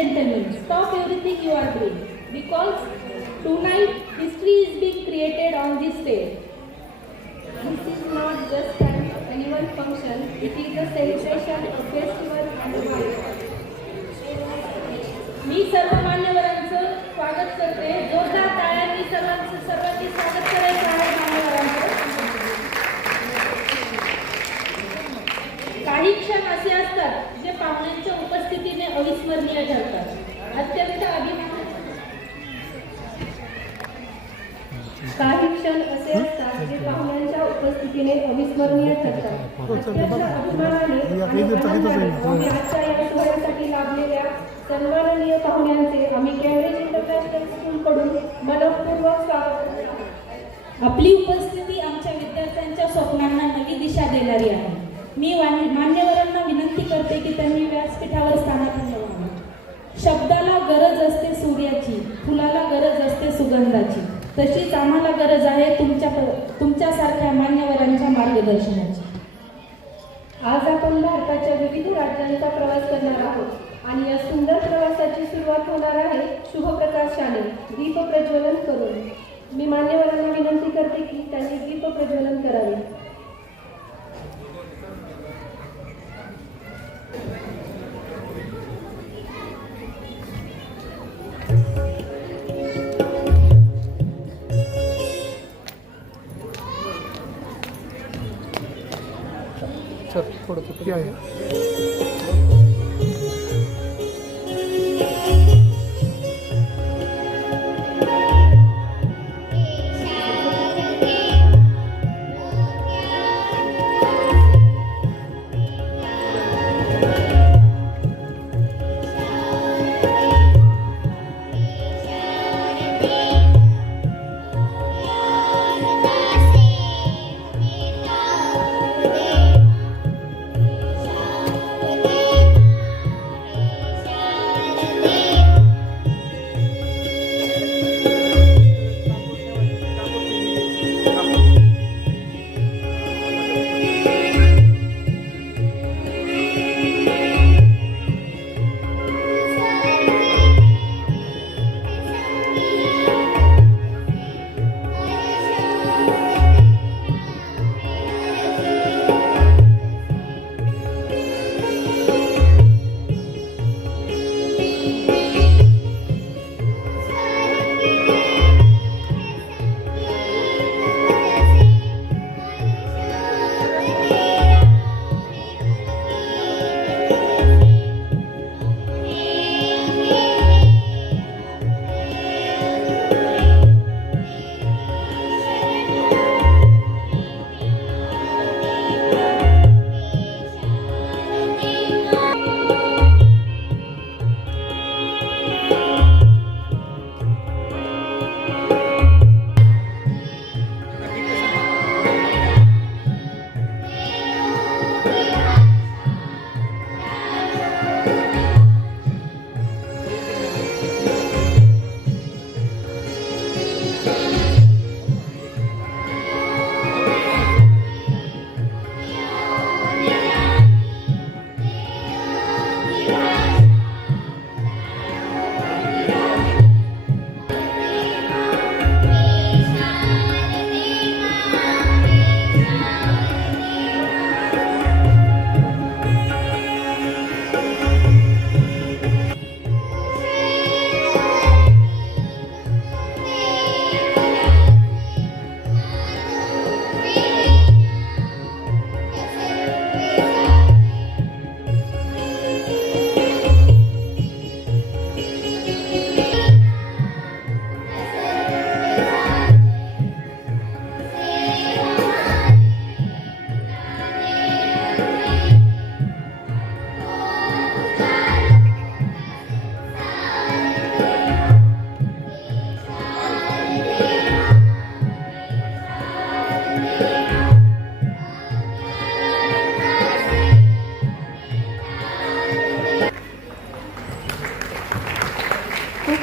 gentlemen, stop everything you are doing because tonight history is being created on this stage. This is not just an annual function, it is a celebration, a festival and a milestone. मी सर्व मान्यवरांचं स्वागत करते. जोरदार टाळ्यांनी सर्वांची स्वागत करायचं आहे मान्यवरांचं. काही क्षण असे असतात जे पाहुण्यांच्या उपस्थितीने अविस्मरणीय ठरतात. अत्यंत काही क्षण असे असतात जे पाहुण्यांच्या उपस्थितीने अविस्मरणीय ठरतात. अत्यंत अभिमानाने आम्ही आजच्या या सोहळ्यासाठी लाभलेल्या सन्माननीय पाहुण्यांचे आम्ही कॅम्ब्रिज इंटरनॅशनल स्कूलकडून मनपूर्वक स्वागत करतो. आपली उपस्थिती आमच्या विद्यार्थ्यांच्या स्वप्नांना नवी दिशा देणारी आहे. मी मान्यवरांना विनंती करते की त्यांनी व्यासपीठावर स्थानापन्न व्हावे. शब्दाला गरज असते सूर्याची, फुलाला गरज असते सुगंधाची, तशीच आम्हाला गरज आहे तुमच्यासारख्या मान्यवरांच्या मार्गदर्शनाची. आज आपण भारताच्या विविध राज्यांचा प्रवास करणार आहोत आणि या सुंदर प्रवासाची सुरुवात होणार आहे शुभप्रकाशाने दीप प्रज्वलन करून. मी मान्यवरांना विनंती करते की त्यांनी दीप प्रज्वलन करावे. थोड़ा तो क्या है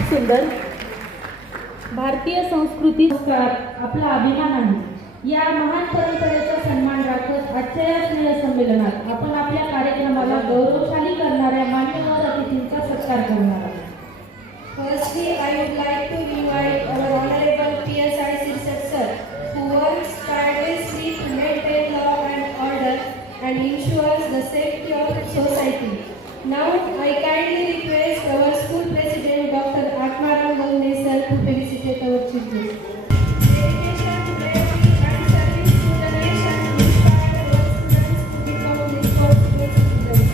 सुंदर भारतीय संस्कृती आपला अभिमान आहे. या महान परंपरेचा सन्मान राखत आजच्या या स्नेह संमेलनात आपण आपल्या कार्यक्रमाला गौरवशाली करणाऱ्या मान्यवर अतिथींचा सत्कार करणार आहोत. society. Now I kindly request our school president Dr. Atmaram Gangne sir to felicitate our children. Dedication, bravery and service to the nation inspire our students to become responsible citizens.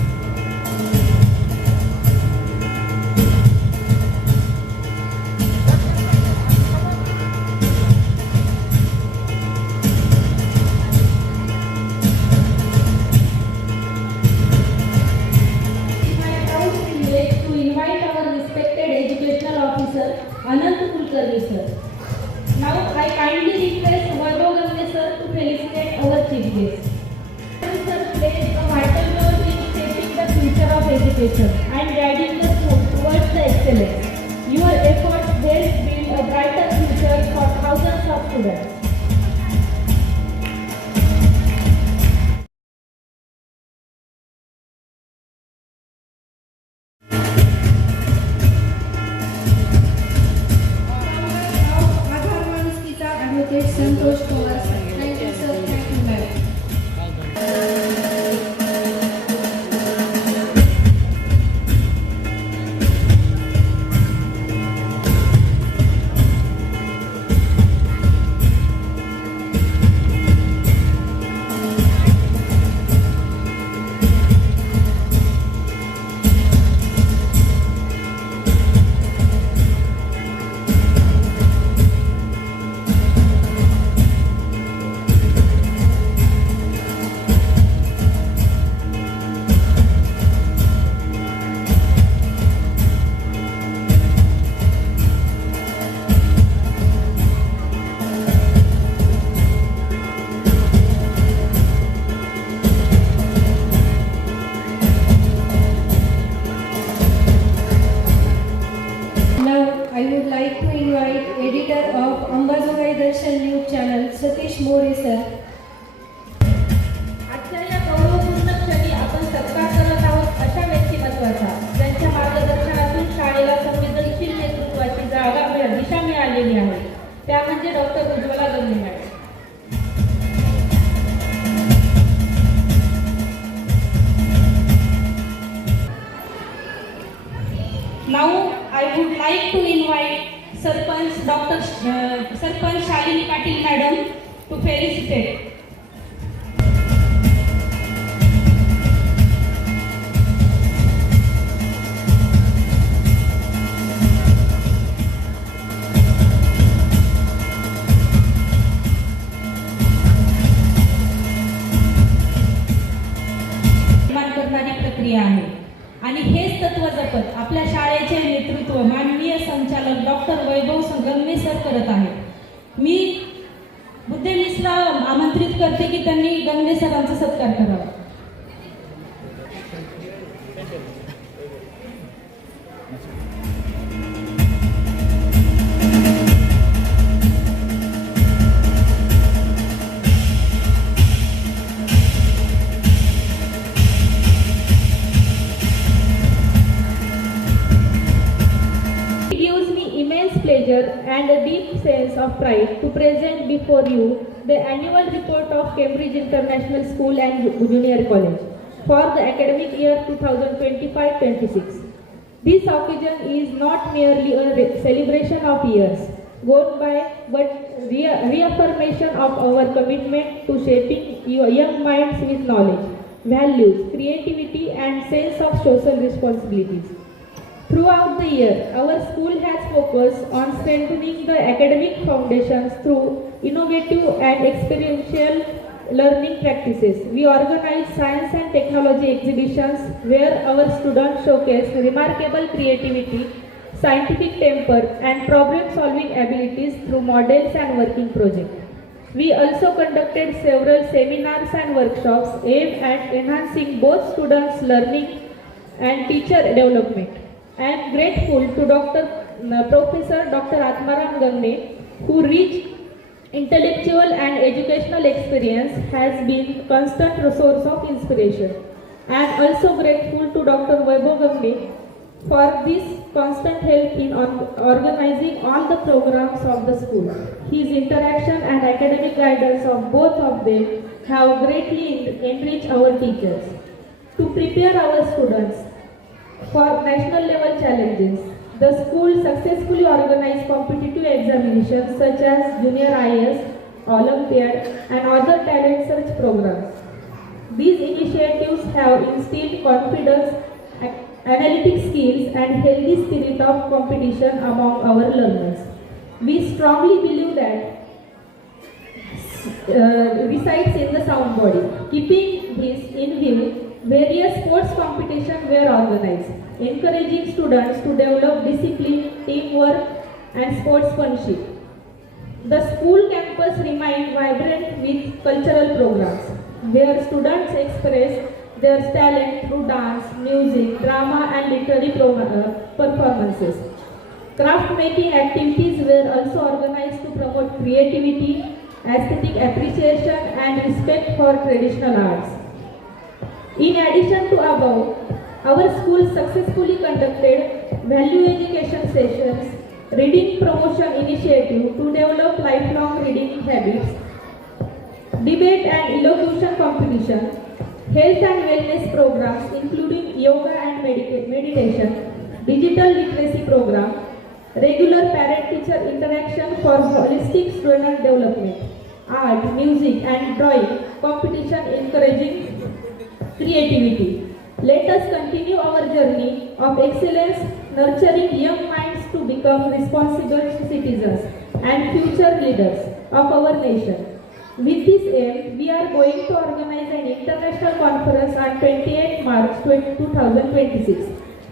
My proud privilege to invite our respected educational officer Anant Kulkarni sir. Now I kindly request Vaibhav Gangne sir to felicitate our chief guest. Sir plays a vital role in shaping the future of education and guiding the school towards the excellence. Your efforts help build a brighter future for thousands of students. आधार माणुसकीचा advocate Santosh Pawar sir. Thank you sir. Thank you ma'am. Now I would like to invite editor of Ambazogai Darshan News channel Satish More sir. आजच्या या गौरवपूर्ण क्षणी आपण सत्कार करत आहोत अशा व्यक्तिमत्वाचा ज्यांच्या मार्गदर्शनातून शाळेला संवेदनशील नेतृत्वाची दिशा मिळालेली आहे. त्या म्हणजे doctor Ujjwala Gange madam. Now I would like to invite Sarpanch Shalini Patil Madam to felicitate. करणारी प्रक्रिया आहे आणि हेच तत्व जपत आपल्या शाळेचे नेतृत्व माननीय संचालक डॉक्टर वैभव गंगे सर करत आहेत. मी बुद्धे मिसला आमंत्रित करते की त्यांनी गंगे सरांचा सत्कार करावा. Pleasure and a deep sense of pride to present before you the annual report of Cambridge International School and Junior College for the academic year 2025-26. This occasion is not merely a celebration of years gone by but reaffirmation of our commitment to shaping young minds with knowledge, values, creativity and sense of social responsibilities. Throughout the year, our school has focused on strengthening the academic foundations through innovative and experiential learning practices. We organize science and technology exhibitions where our students showcase remarkable creativity, scientific temper, and problem-solving abilities through models and working projects. We also conducted several seminars and workshops aimed at enhancing both students' learning and teacher development. I am grateful to Professor Dr. Atmaram Gangne, who rich intellectual and educational experience has been constant source of inspiration. I am also grateful to Dr. Vaibhav Gangne for this constant help in organizing all the programs of the school. His interaction and academic guidance of both of them have greatly enriched our teachers. To prepare our students for national level challenges, the school successfully organized competitive examinations such as Junior IAS, Olympiad, and other talent search programs. These initiatives have instilled confidence, analytic skills, and healthy spirit of competition among our learners. We strongly believe that resides in the sound body. Keeping this in view, various sports competitions were organized, encouraging students to develop discipline, teamwork, and sportsmanship. The school campus remained vibrant with cultural programs, where students express their talent through dance, music, drama, and literary performances. Craft making activities were also organized to promote creativity, aesthetic appreciation, and respect for traditional arts. In addition to above, our school successfully conducted value education sessions, reading promotion initiative to develop lifelong reading habits, debate and elocution competition, health and wellness programs including yoga and meditation, digital literacy program, regular parent-teacher interaction for holistic student development, art, music, and drawing competition encouraging creativity. Let us continue our journey of excellence, nurturing young minds to become responsible citizens and future leaders of our nation. With this aim, we are going to organize an international conference on 28 March 2026.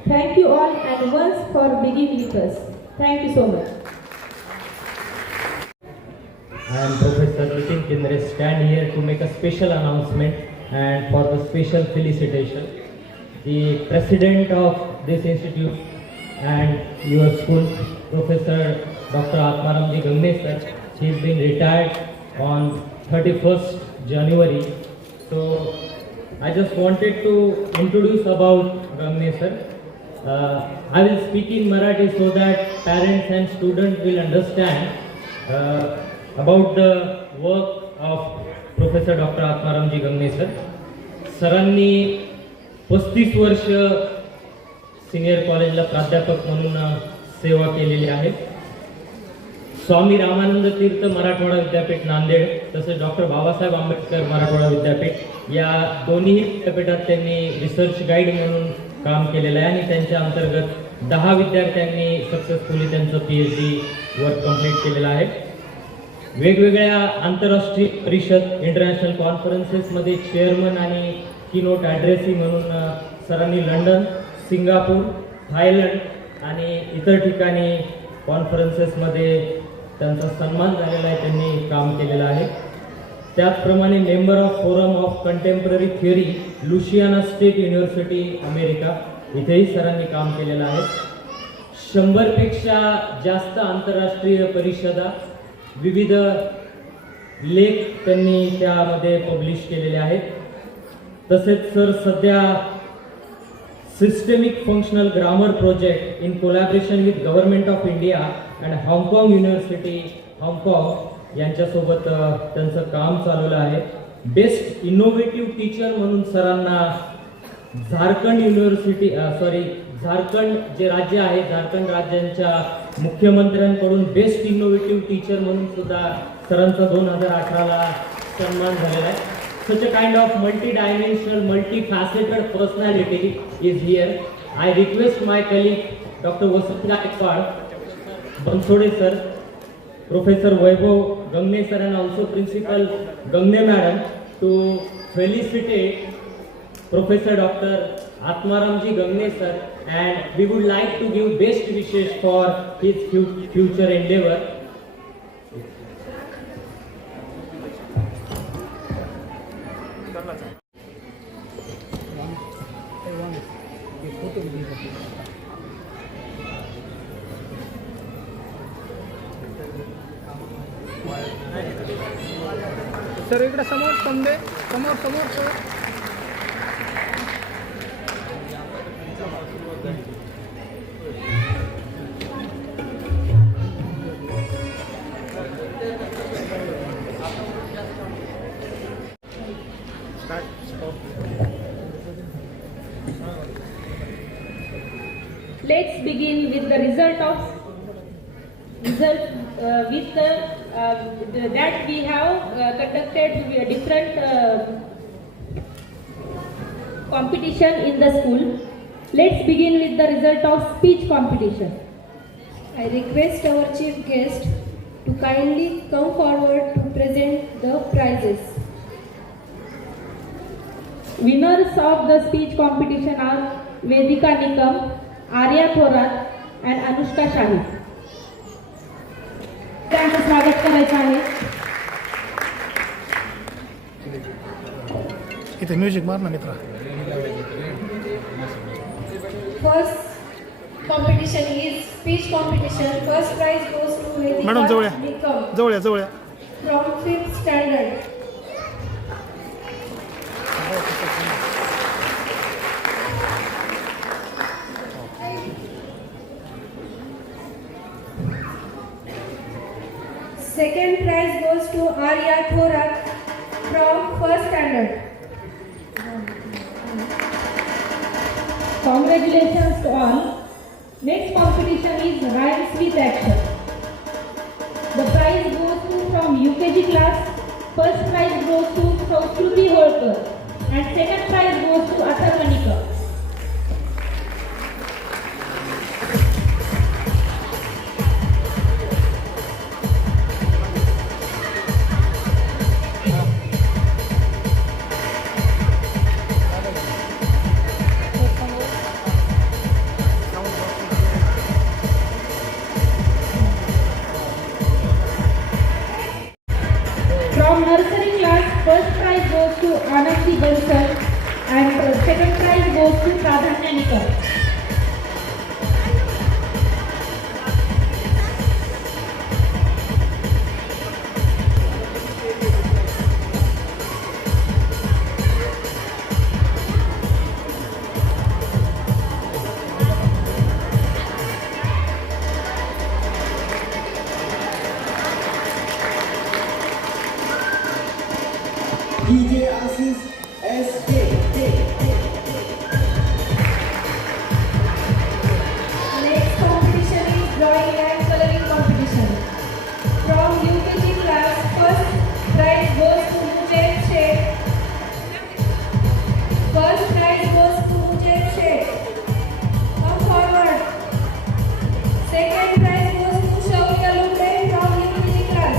Thank you all and once for being with us. Thank you so much. I am Professor Nitin Kindre, stand here to make a special announcement and for the special felicitation. The president of this institute and your school, Professor Dr. Atmaramji Gangne sir, he has been retired on 31st January. So I just wanted to introduce about Gangne sir. I will speak in Marathi so that parents and students will understand about the work of Professor Dr. Atmaramji Gangne sir. सरांनी 35 वर्ष senior कॉलेजला प्राध्यापक म्हणून सेवा केलेली आहे. स्वामी रामानंद तीर्थ मराठवाडा विद्यापीठ नांदेड तसेच डॉक्टर बाबासाहेब आंबेडकर मराठवाडा विद्यापीठ या दोन्ही विद्यापीठात त्यांनी रिसर्च गाईड म्हणून काम केलेलं आहे आणि त्यांच्या अंतर्गत 10 विद्यार्थ्यांनी सक्सेसफुली त्यांचं PhD वर्क कंप्लीट केलेलं आहे. वेगवेगळ्या आंतरराष्ट्रीय परिषद इंटरनॅशनल कॉन्फरन्सेसमध्ये चेअरमन आणि कीनोट ॲड्रेसी म्हणून सरांनी लंडन, सिंगापूर, थायलंड आणि इतर ठिकाणी कॉन्फरन्सेसमध्ये त्यांचा सन्मान झालेला आहे, त्यांनी काम केलेलं आहे. त्याचप्रमाणे member of forum of contemporary theory Louisiana State University America इथेही सरांनी काम केलेलं आहे. 100 पेक्षा जास्त आंतरराष्ट्रीय परिषदा, विविध लेख त्यांनी त्यामध्ये पब्लिश केलेले आहेत. तसेच सर सध्या systemic functional grammar project in collaboration with government of India and हाँगकाँग युनिव्हर्सिटी हाँगकाँग यांच्यासोबत त्यांचं काम चालवलं आहे. बेस्ट इनोव्हेटिव्ह टीचर म्हणून सरांना झारखंड युनिव्हर्सिटी झारखंड जे राज्य आहे झारखंड राज्यांच्या मुख्यमंत्र्यांकडून बेस्ट इनोव्हेटिव्ह टीचर म्हणून सुद्धा सरांचा 2018ला सन्मान झालेला आहे. Such a kind of multi-dimensional, multifaceted personality is here. I request my colleague Dr. Vasant Gaikwad, Bansode sir, Professor Vaibhav Gangne sir and also Principal Gangne madam to felicitate Professor Dr. Atmaramji Gangne sir, and we would like to give best wishes for his future endeavor. Sir इकडे समोर समजे समोर समोर sir Let's begin with the that we have conducted different competition in the school. Let's begin with the result of speech competition. I request our chief guest to kindly come forward to present the prizes. Winners of the speech competition are Vedika Nikam, Arya Thorat and Anushka Shahi. त्यांचं स्वागत करायचं आहे. इथे music मार ना मित्रा. First competition is speech competition. First prize goes to Madam, जवळ या. Vedika Nikam जवळ या जवळ या. from 5th standard. Second prize goes to Arya Thorat from 1st standard. Congratulations to all. Next competition is Rhymes with Action. The prize goes to from UKG class. First prize goes to Saushruti Holkar and second prize goes to Atharvanika. From nursery class, first prize goes to Anandi Bansal and second prize goes to Pradhanya Nikam. DJ Asis SK. Next competition is drawing and coloring competition. From UKG class, first prize goes to Mujib Sheikh. First prize goes to Mujib Sheikh. Come forward. Second prize goes to Shaurya Lumbe from UKG class.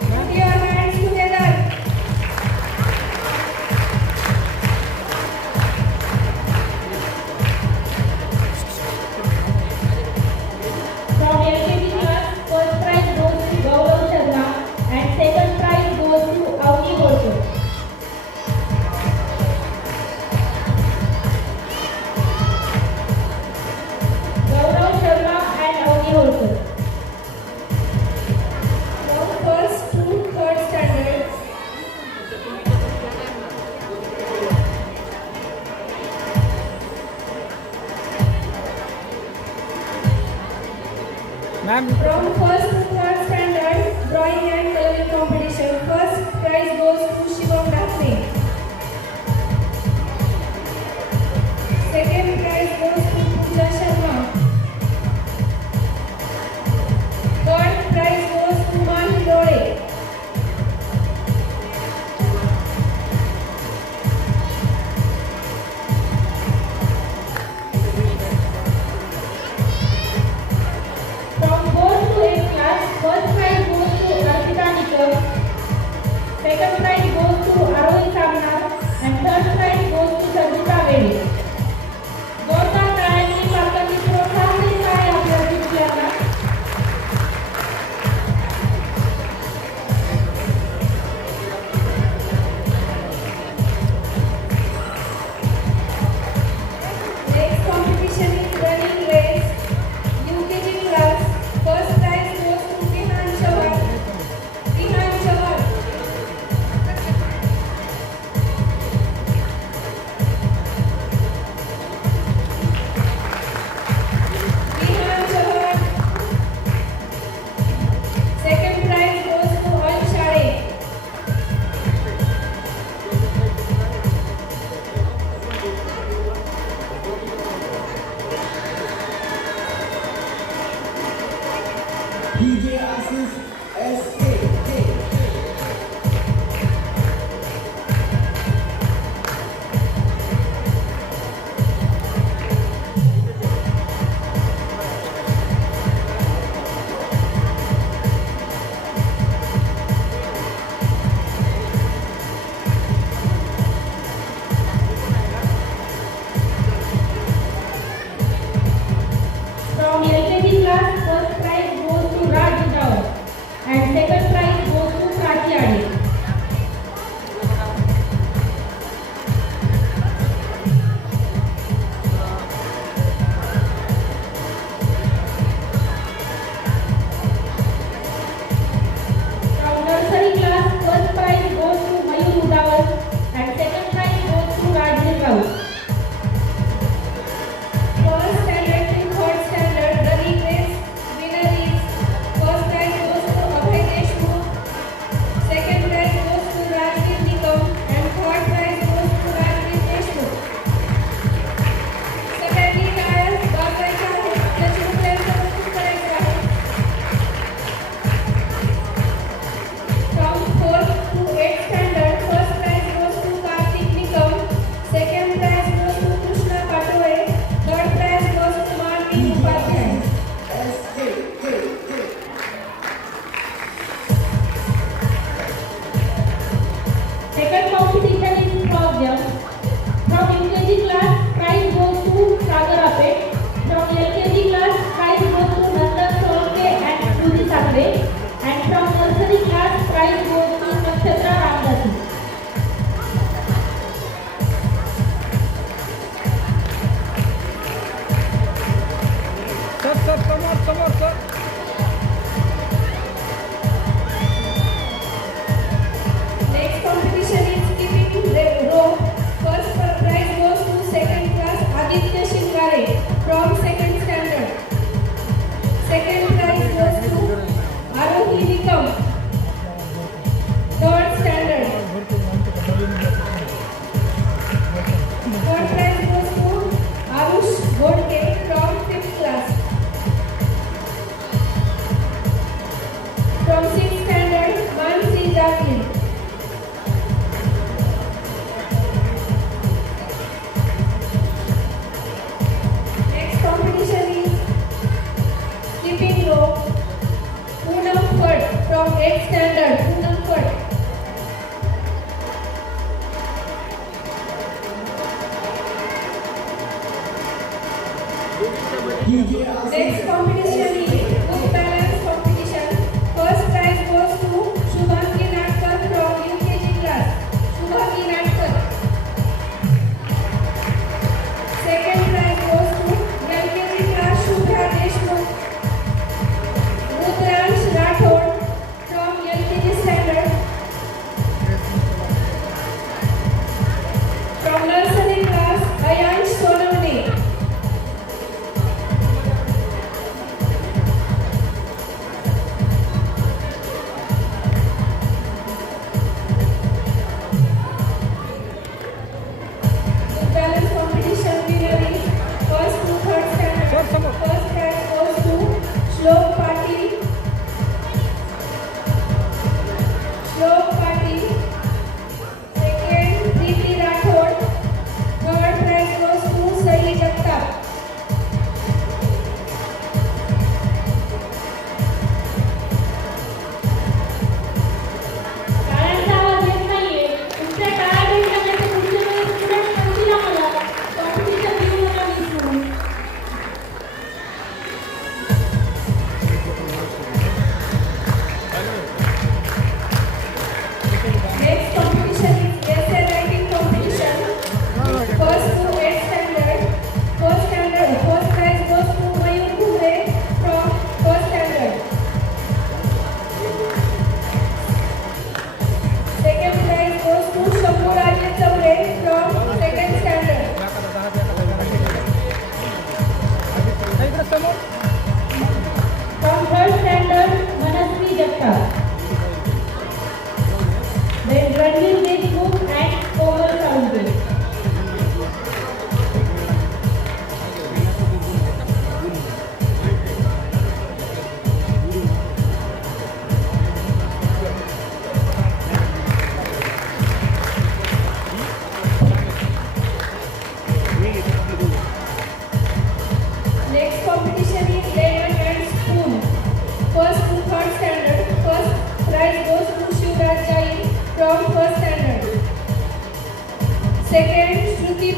Put your hands together. From LKG class, first prize goes to Gaurav Sharma and second prize goes to Avni Holkar. Gaurav Sharma and Avni Holkar. From 1st to 3rd standard. Ma'am From 1st to 3rd standard, drawing and coloring competition. First prize goes to Shivam Daphne. Second prize goes to Pooja Sharma. Third prize goes to Mahi Dole. From 4th to 8th class, first prize goes to Arpita Nikam, second prize goes to DJ Assis S.A. From LKG class, first prize goes to Raj Rao and second prize goes to Prachi Ade. From nursery class, first prize goes to Mayur Udawal and second prize goes to Rajesh Rao. First standard to third standard running race winner is first prize goes to Abhay Deshmukh, second prize goes to Rajveer Nikam and third prize goes to Rajveer Deshmukh. सगळ्यांनी टाळ्या वाजवायच्या आहेत. आपल्या चिमुकल्यांचं कौतुक करायचं आहे. From 4th to 8th standard, first prize goes to Kartik Nikam, second prize goes to Krishna Katore, third prize goes to Manvi Upadhyay. Second competition is frog jump. From UKG class, prize goes to Sagar Apet. From LKG class, prize goes to Nandan Solke and Rudy Sakre. And from nursery class, prize goes to Nakshatra Ramdasi. Sir समोर समोर sir. Next competition is skipping rope. First prize goes to second class Aditya Shingare from second standard. Second prize goes to Arohi Nikam, third standard. Third prize goes to Arush Godke from fifth class. From sixth standard, Mansi Jacqueline. Next competition is skipping rope. Poonam Phad from 8th standard. Poonam Phad. DJ Assis Next competition is book balance competition. First prize goes to Shubhangi Natkar from UKG class. Shubhangi Natkar. Second prize goes to LKG class Shubhra Deshmukh. Rudransh Rathod from LKG standard. From nursery class Ayansh Sonamne. Balance competition winner is first to third standard. Sir, समोर. First prize goes to Shlok Patil. Shlok Patil. Second, Preeti Rathod. Third prize goes to Saili Jagtap. टाळ्यांचा आवाज येत नाहीये. तुमच्या टाळ्या भेटण्याचे पुढच्या वेळेस student सांगतील आम्हाला. कॉम्पिटिशन घेऊ नका विसरून. Next competition is essay writing competition. First to 8th standard. First prize goes to Mayur Kumre from first standard. Second prize goes to Shambhu Raje Chaure from second standard. इकडे समोर. From third standard, Manasvi Jagtap. Then Ranveer Deshmukh and Komal Saunke.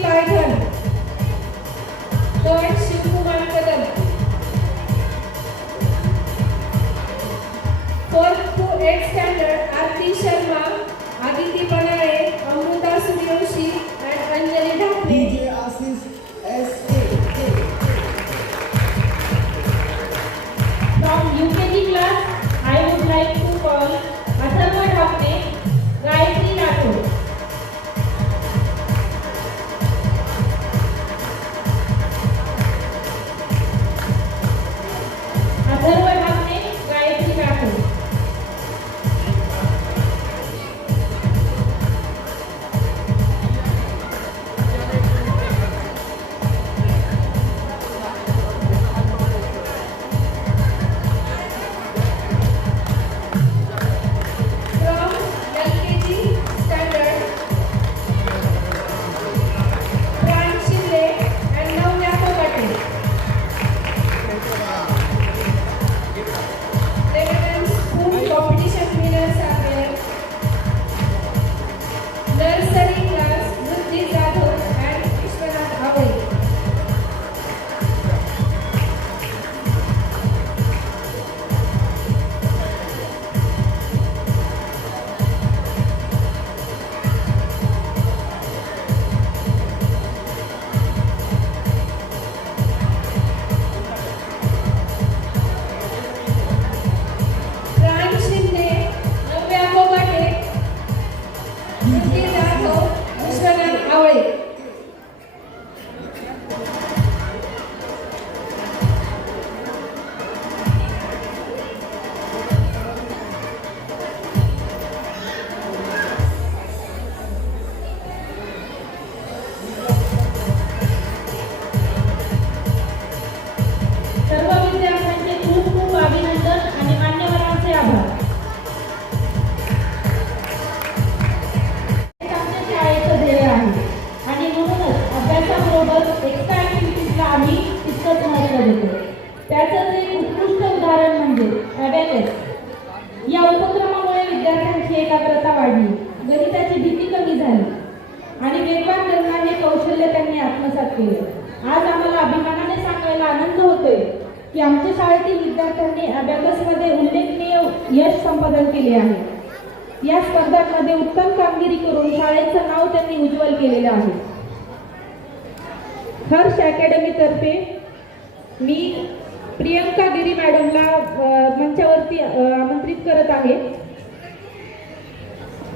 Payghan. Third Shivkumar Kadam. Fourth to 8th standard Aarti Sharma, Aditi Banale, Amrita Suryavanshi and Anjali Dhakne. DJ Assis S.A. From UKG class, I would like to call Atharva Dhakane, Gayatri Rathod. Atharva Dhakane, Gayatri Rathod. From LKG standard, Pran Shinde and Navya Fogate. 11 spoon competition winners are there. Nursery class, Ruchi Jadhav and Vishwanath Avai. Pran Shinde, Navya Fogate, Ruchi Jadhav, Vishwanath Avai. सर्व विद्यार्थ्यांचे खूप खूप अभिनंदन आणि मान्यवरांचे आभार. हे आमच्या शाळेचं ध्येय आहे आणि म्हणूनच अभ्यासाबरोबर एक्स्ट्रा ऍक्टिव्हिटीजला आम्ही तितकंच महत्त्व देतो. त्याचंच एक उत्कृष्ट उदाहरण म्हणजे अबॅकस. या उपक्रमामुळे विद्यार्थ्यांची एकाग्रता वाढली, गणिताची भीती कमी झाली आणि वेगवान गणनाचे कौशल्य त्यांनी आत्मसात केले. आज आम्हाला अभिमानाने सांगायला आनंद होतोय की आमच्या शाळेतील विद्यार्थ्यांनी अबॅकसमध्ये उल्लेखनीय यश संपादन केले आहे. या स्पर्धांमध्ये उत्तम कामगिरी करून शाळेचं नाव त्यांनी उज्ज्वल केलेलं आहे. हर्ष अकॅडमी तर्फे मी प्रियंका गिरी मॅडमला मंचावरती आमंत्रित करत आहे.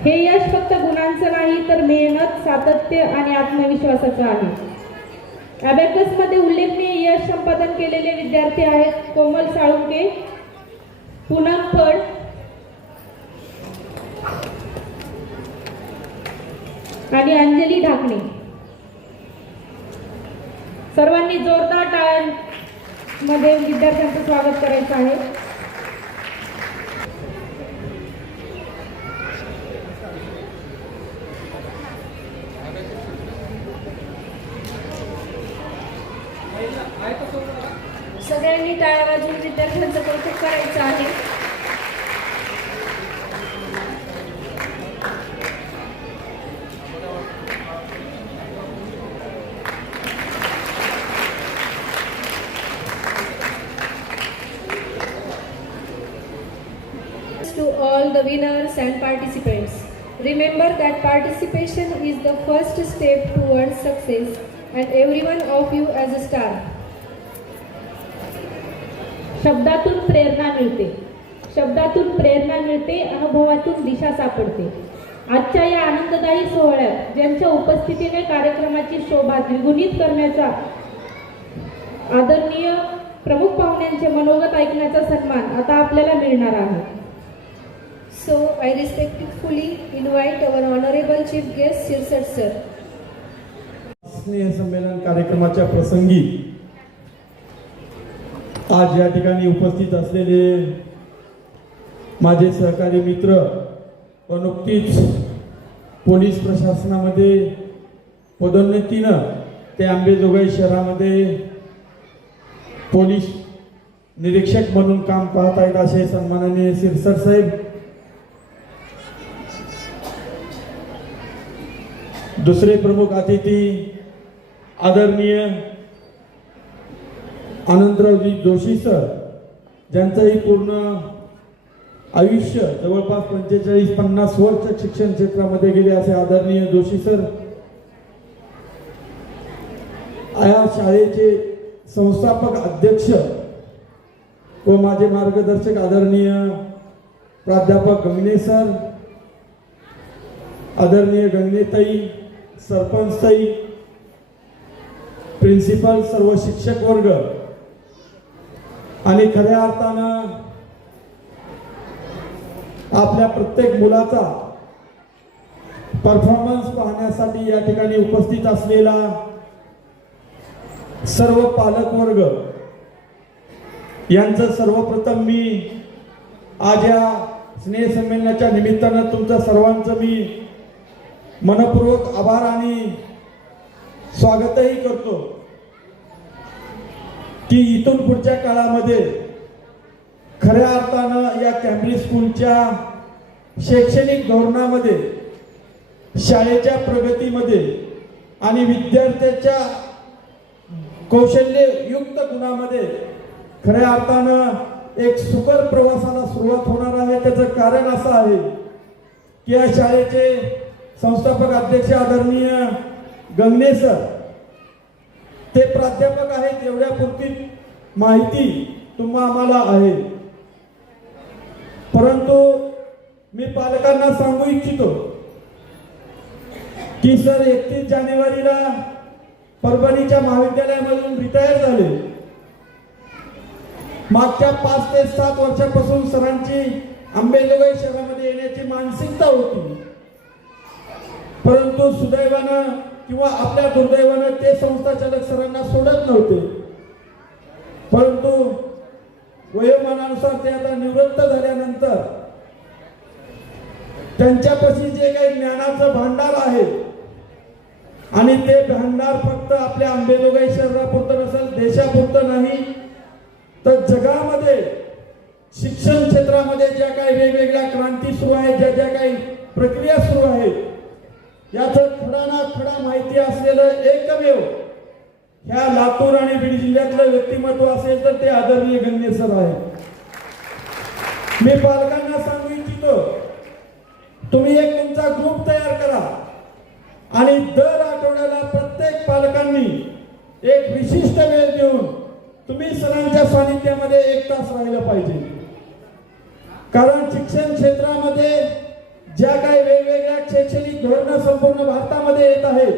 हे यश फक्त गुणांचं नाही तर मेहनत, सातत्य आणि आत्मविश्वासाचं आहे. अबॅकसमध्ये उल्लेखनीय यश संपादन केलेले विद्यार्थी आहेत कोमल साळुंके, पूनम फड, आणि अंजली ढाकणे. सर्वांनी जोरदार टाळ्यांमध्ये विद्यार्थ्यांचं स्वागत करायचं आहे. सगळ्यांनी टाळ्या वाजवून विद्यार्थ्यांचं कौतुक करायचं आहे. To all the winners and participants, remember that participation is the first step towards success and every one of you as a star. शब्दातून प्रेरणा मिळते, शब्दातून प्रेरणा मिळते, अनुभवातून दिशा सापडते. आजच्या या आनंददायी सोहळ्यात ज्यांच्या उपस्थितीने कार्यक्रमाची शोभा द्विगुणित करण्याचा आदरणीय प्रमुख पाहुण्यांचे मनोगत ऐकण्याचा सन्मान आता आपल्याला मिळणार आहे. So I respectfully invite our honorable chief guest Sirsat sir. स्नेह संमेलन कार्यक्रमाच्या प्रसंगी आज या ठिकाणी उपस्थित असलेले माझे सहकारी मित्र व नुकतीच पोलीस प्रशासनामध्ये पदोन्नतीनं ते अंबेजोगाई शहरामध्ये पोलीस निरीक्षक म्हणून काम पाहत आहेत असे सन्माननीय सिरसट साहेब, दुसरे प्रमुख अतिथी आदरणीय आनंदरावजी जोशी सर, ज्यांचंही पूर्ण आयुष्य जवळपास 45-50 वर्ष शिक्षण क्षेत्रामध्ये गेले असे आदरणीय जोशी सर, या शाळेचे संस्थापक अध्यक्ष व माझे मार्गदर्शक आदरणीय प्राध्यापक गंगणे सर, आदरणीय गंगणेताई, सरपंचताई, प्रिन्सिपल, सर्व शिक्षक वर्ग आणि खऱ्या अर्थानं आपल्या प्रत्येक मुलाचा परफॉर्मन्स पाहण्यासाठी या ठिकाणी उपस्थित असलेला सर्व पालक वर्ग यांचं सर्वप्रथम मी आज या स्नेहसंमेलनाच्या निमित्तानं तुमच्या सर्वांचं मी मनपूर्वक आभार आणि स्वागतही करतो की इथून पुढच्या काळामध्ये खऱ्या अर्थानं या कॅम्ब्रिज स्कूलच्या शैक्षणिक धोरणामध्ये, शाळेच्या प्रगतीमध्ये आणि विद्यार्थ्याच्या कौशल्ययुक्त गुणामध्ये खऱ्या अर्थानं एक सुकर प्रवासाला सुरुवात होणार आहे. त्याचं कारण असं आहे की या शाळेचे संस्थापक अध्यक्ष आदरणीय गंगणे सर, ते प्राध्यापक आहेत एवढ्यापुरती माहिती तुम्हा आम्हाला आहे. परंतु मी पालकांना सांगू इच्छितो की सर 31 जानेवारीला परभणीच्या महाविद्यालयामधून रिटायर झाले. मागच्या 5 ते 7 वर्षापासून सरांची अंबेजोगाई शहरामध्ये येण्याची मानसिकता होती. परंतु सुदैवानं किंवा आपल्या दुर्दैवानं ते संस्थाचालक सरांना सोडत नव्हते. परंतु वयोमानानुसार ते आता निवृत्त झाल्यानंतर त्यांच्यापाशी जे काही ज्ञानाचं भांडार आहे आणि ते भांडार फक्त आपल्या अंबेजोगाई शहरापुरतं नसेल, देशापुरतं नाही तर जगामध्ये शिक्षण क्षेत्रामध्ये ज्या काही वेगवेगळ्या क्रांती सुरू आहेत, ज्या ज्या काही प्रक्रिया सुरू आहेत, याचं खडा ना खडा माहिती असलेलं एकमेव ह्या लातूर आणि बीड जिल्ह्यातलं व्यक्तिमत्व असेल तर ते आदरणीय गंगणे सर आहे. मी पालकांना सांगू इच्छितो, तुम्ही एक तुमचा ग्रुप तयार करा आणि दर आठवड्याला प्रत्येक पालकांनी एक विशिष्ट वेळ देऊन तुम्ही सरांच्या सानिध्यामध्ये 1 तास राहिलं पाहिजे. कारण शिक्षण क्षेत्रामध्ये ज्या काही वेगवेगळ्या शैक्षणिक धोरणं संपूर्ण भारतामध्ये येत आहेत,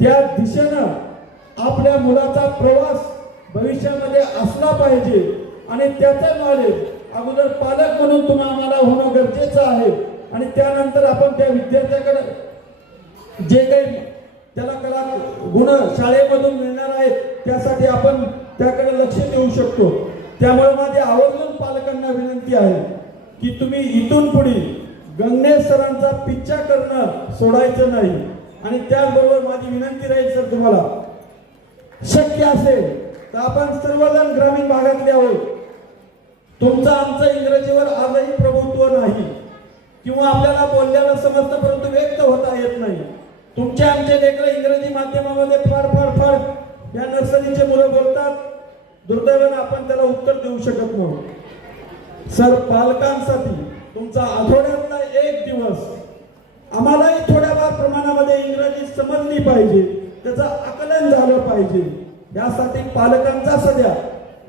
त्या दिशेनं आपल्या मुलाचा प्रवास भविष्यामध्ये असला पाहिजे आणि त्याचं नॉलेज अगोदर पालक म्हणून तुम्हाला आम्हाला होणं गरजेचं आहे. आणि त्यानंतर आपण त्या विद्यार्थ्याकडे जे काही त्याला कला गुण शाळेमधून मिळणार आहेत त्यासाठी आपण त्याकडे लक्ष देऊ शकतो. त्यामुळे माझी आवर्जून पालकांना विनंती आहे की तुम्ही इथून पुढे गंगणे सरांचा पिच्छा करणं सोडायचं नाही. आणि त्याचबरोबर माझी विनंती राहील सर, तुम्हाला शक्य असेल तर आपण सर्वजण ग्रामीण भागातले आहोत. तुमचं आमचं इंग्रजीवर आजही प्रभुत्व नाही किंवा आपल्याला बोलल्याला समजतं परंतु व्यक्त होता येत नाही. तुमचे आमचे लेकरं इंग्रजी माध्यमामध्ये फार फार फार या नर्सरीचे मुलं बोलतात. दुर्दैवानं आपण त्याला उत्तर देऊ शकत नाही. सर, पालकांसाठी तुमचा आठवड्यातला 1 दिवस आम्हालाही थोड्याफार प्रमाणामध्ये इंग्रजी समजली पाहिजे, त्याचं आकलन झालं पाहिजे. यासाठी पालकांचा सध्या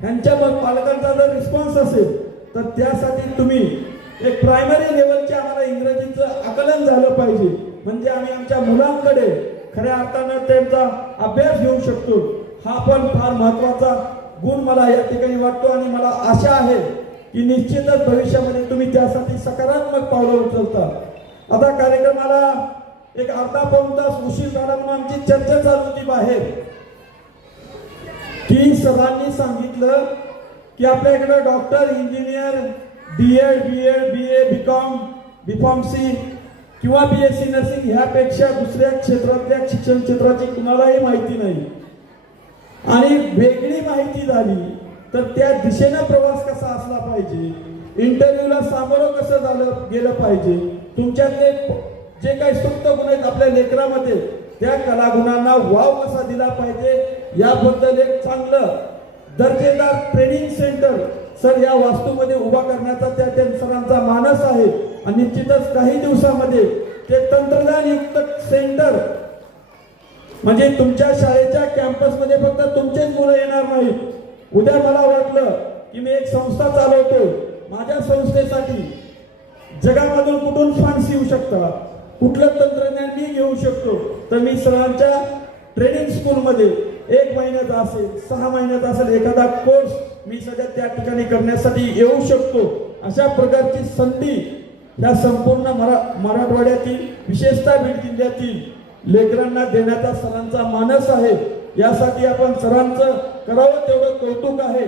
ह्यांच्या पालकांचा जर रिस्पॉन्स असेल तर त्यासाठी तुम्ही एक प्रायमरी लेवलचे आम्हाला इंग्रजीचं आकलन झालं पाहिजे. म्हणजे आम्ही आमच्या मुलांकडे खऱ्या अर्थानं त्यांचा अभ्यास घेऊ शकतो. हा पण फार महत्वाचा गुण मला या ठिकाणी वाटतो आणि मला आशा आहे की निश्चितच भविष्यामध्ये तुम्ही त्यासाठी सकारात्मक पावलं उचलता. आता कार्यक्रमाला एक अर्धा पाऊण तास उशीर झाला म्हणून आमची चर्चा चालू होती बाहेर की सरांनी सांगितलं की आपल्या इकडे doctor, engineer, DEd, BEd, BA, BCom, BPharmacy किंवा BSc नर्सिंग ह्यापेक्षा दुसऱ्या क्षेत्रातल्या शिक्षण क्षेत्राची कुणालाही माहिती नाही. आणि वेगळी माहिती झाली तर त्या दिशेनं प्रवास कसा असला पाहिजे, इंटरव्ह्यूला सामोरं कसं झालं गेलं पाहिजे, तुमच्यातले जे काही सुप्त गुण आहेत आपल्या लेकरामध्ये त्या कलागुणांना वाव कसा दिला पाहिजे याबद्दल एक चांगलं दर्जेदार ट्रेनिंग सेंटर सर या वास्तूमध्ये उभा करण्याचा त्या सरांचा मानस आहे आणि निश्चितच काही दिवसामध्ये ते तंत्रज्ञानयुक्त सेंटर म्हणजे तुमच्या शाळेच्या कॅम्पसमध्ये फक्त तुमचेच मुलं येणार नाही. उद्या मला वाटलं की मी एक संस्था चालवतो, माझ्या संस्थेसाठी जगामधून कुठून फंड्स येऊ शकतात, कुठलं तंत्रज्ञान मी घेऊ शकतो, तर मी सरांच्या ट्रेनिंग स्कूलमध्ये 1 महिन्याचा असेल 6 महिन्याचा असेल एखादा कोर्स मी सध्या त्या ठिकाणी करण्यासाठी येऊ शकतो. अशा प्रकारची संधी या संपूर्ण मराठवाड्यातील विशेषतः बीड जिल्ह्यातील लेकरांना देण्याचा सरांचा मानस आहे. यासाठी आपण सरांचं करावं तेवढं कौतुक आहे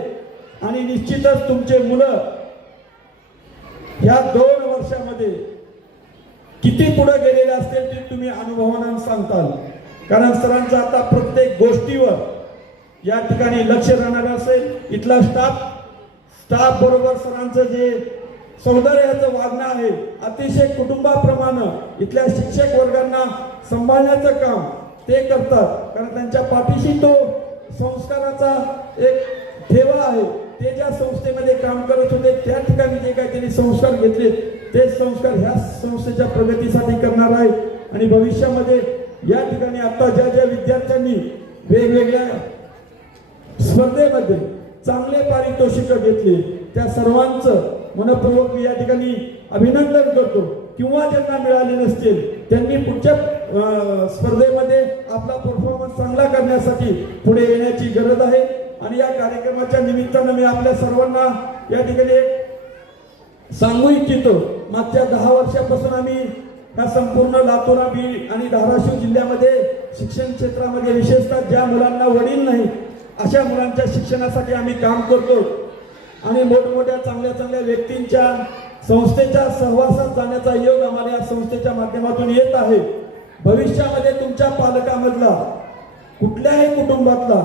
आणि निश्चितच तुमचे मुलं या 2 वर्षामध्ये किती पुढे गेलेले असतील ते तुम्ही अनुभवानं सांगताल. कारण सरांचं आता प्रत्येक गोष्टीवर या ठिकाणी लक्ष राहणार असेल. इथला स्टाफ बरोबर सरांचं जे सौंदर्याचं वागणं आहे अतिशय कुटुंबाप्रमाणे इथल्या शिक्षक वर्गांना सांभाळण्याचं काम ते करतात. कारण त्यांच्या पाठीशी तो संस्काराचा एक ठेवा आहे. ते ज्या संस्थेमध्ये काम करत होते त्या ठिकाणी जे काही त्यांनी संस्कार घेतले ते संस्कार ह्या संस्थेच्या प्रगतीसाठी करणार आहे. आणि भविष्यामध्ये या ठिकाणी आता ज्या विद्यार्थ्यांनी वेगवेगळ्या स्पर्धेमध्ये चांगले पारितोषिक घेतले त्या सर्वांचं मनपूर्वक मी या ठिकाणी अभिनंदन करतो. किंवा ज्यांना मिळाले नसतील त्यांनी पुढच्या स्पर्धेमध्ये आपला परफॉर्मन्स चांगला करण्यासाठी पुढे येण्याची गरज आहे. आणि या कार्यक्रमाच्या निमित्तानं मी आपल्या सर्वांना या ठिकाणी एक सांगू इच्छितो, मागच्या 10 वर्षापासून आम्ही या संपूर्ण लातूर बीड आणि धाराशिव जिल्ह्यामध्ये शिक्षण क्षेत्रामध्ये विशेषतः ज्या मुलांना वडील नाही अशा मुलांच्या शिक्षणासाठी आम्ही काम करतो. आणि मोठमोठ्या चांगल्या व्यक्तींच्या संस्थेच्या सहवासात जाण्याचा योग आम्हाला या संस्थेच्या माध्यमातून येत आहे. भविष्यामध्ये तुमच्या पालकामधला कुठल्याही कुटुंबातला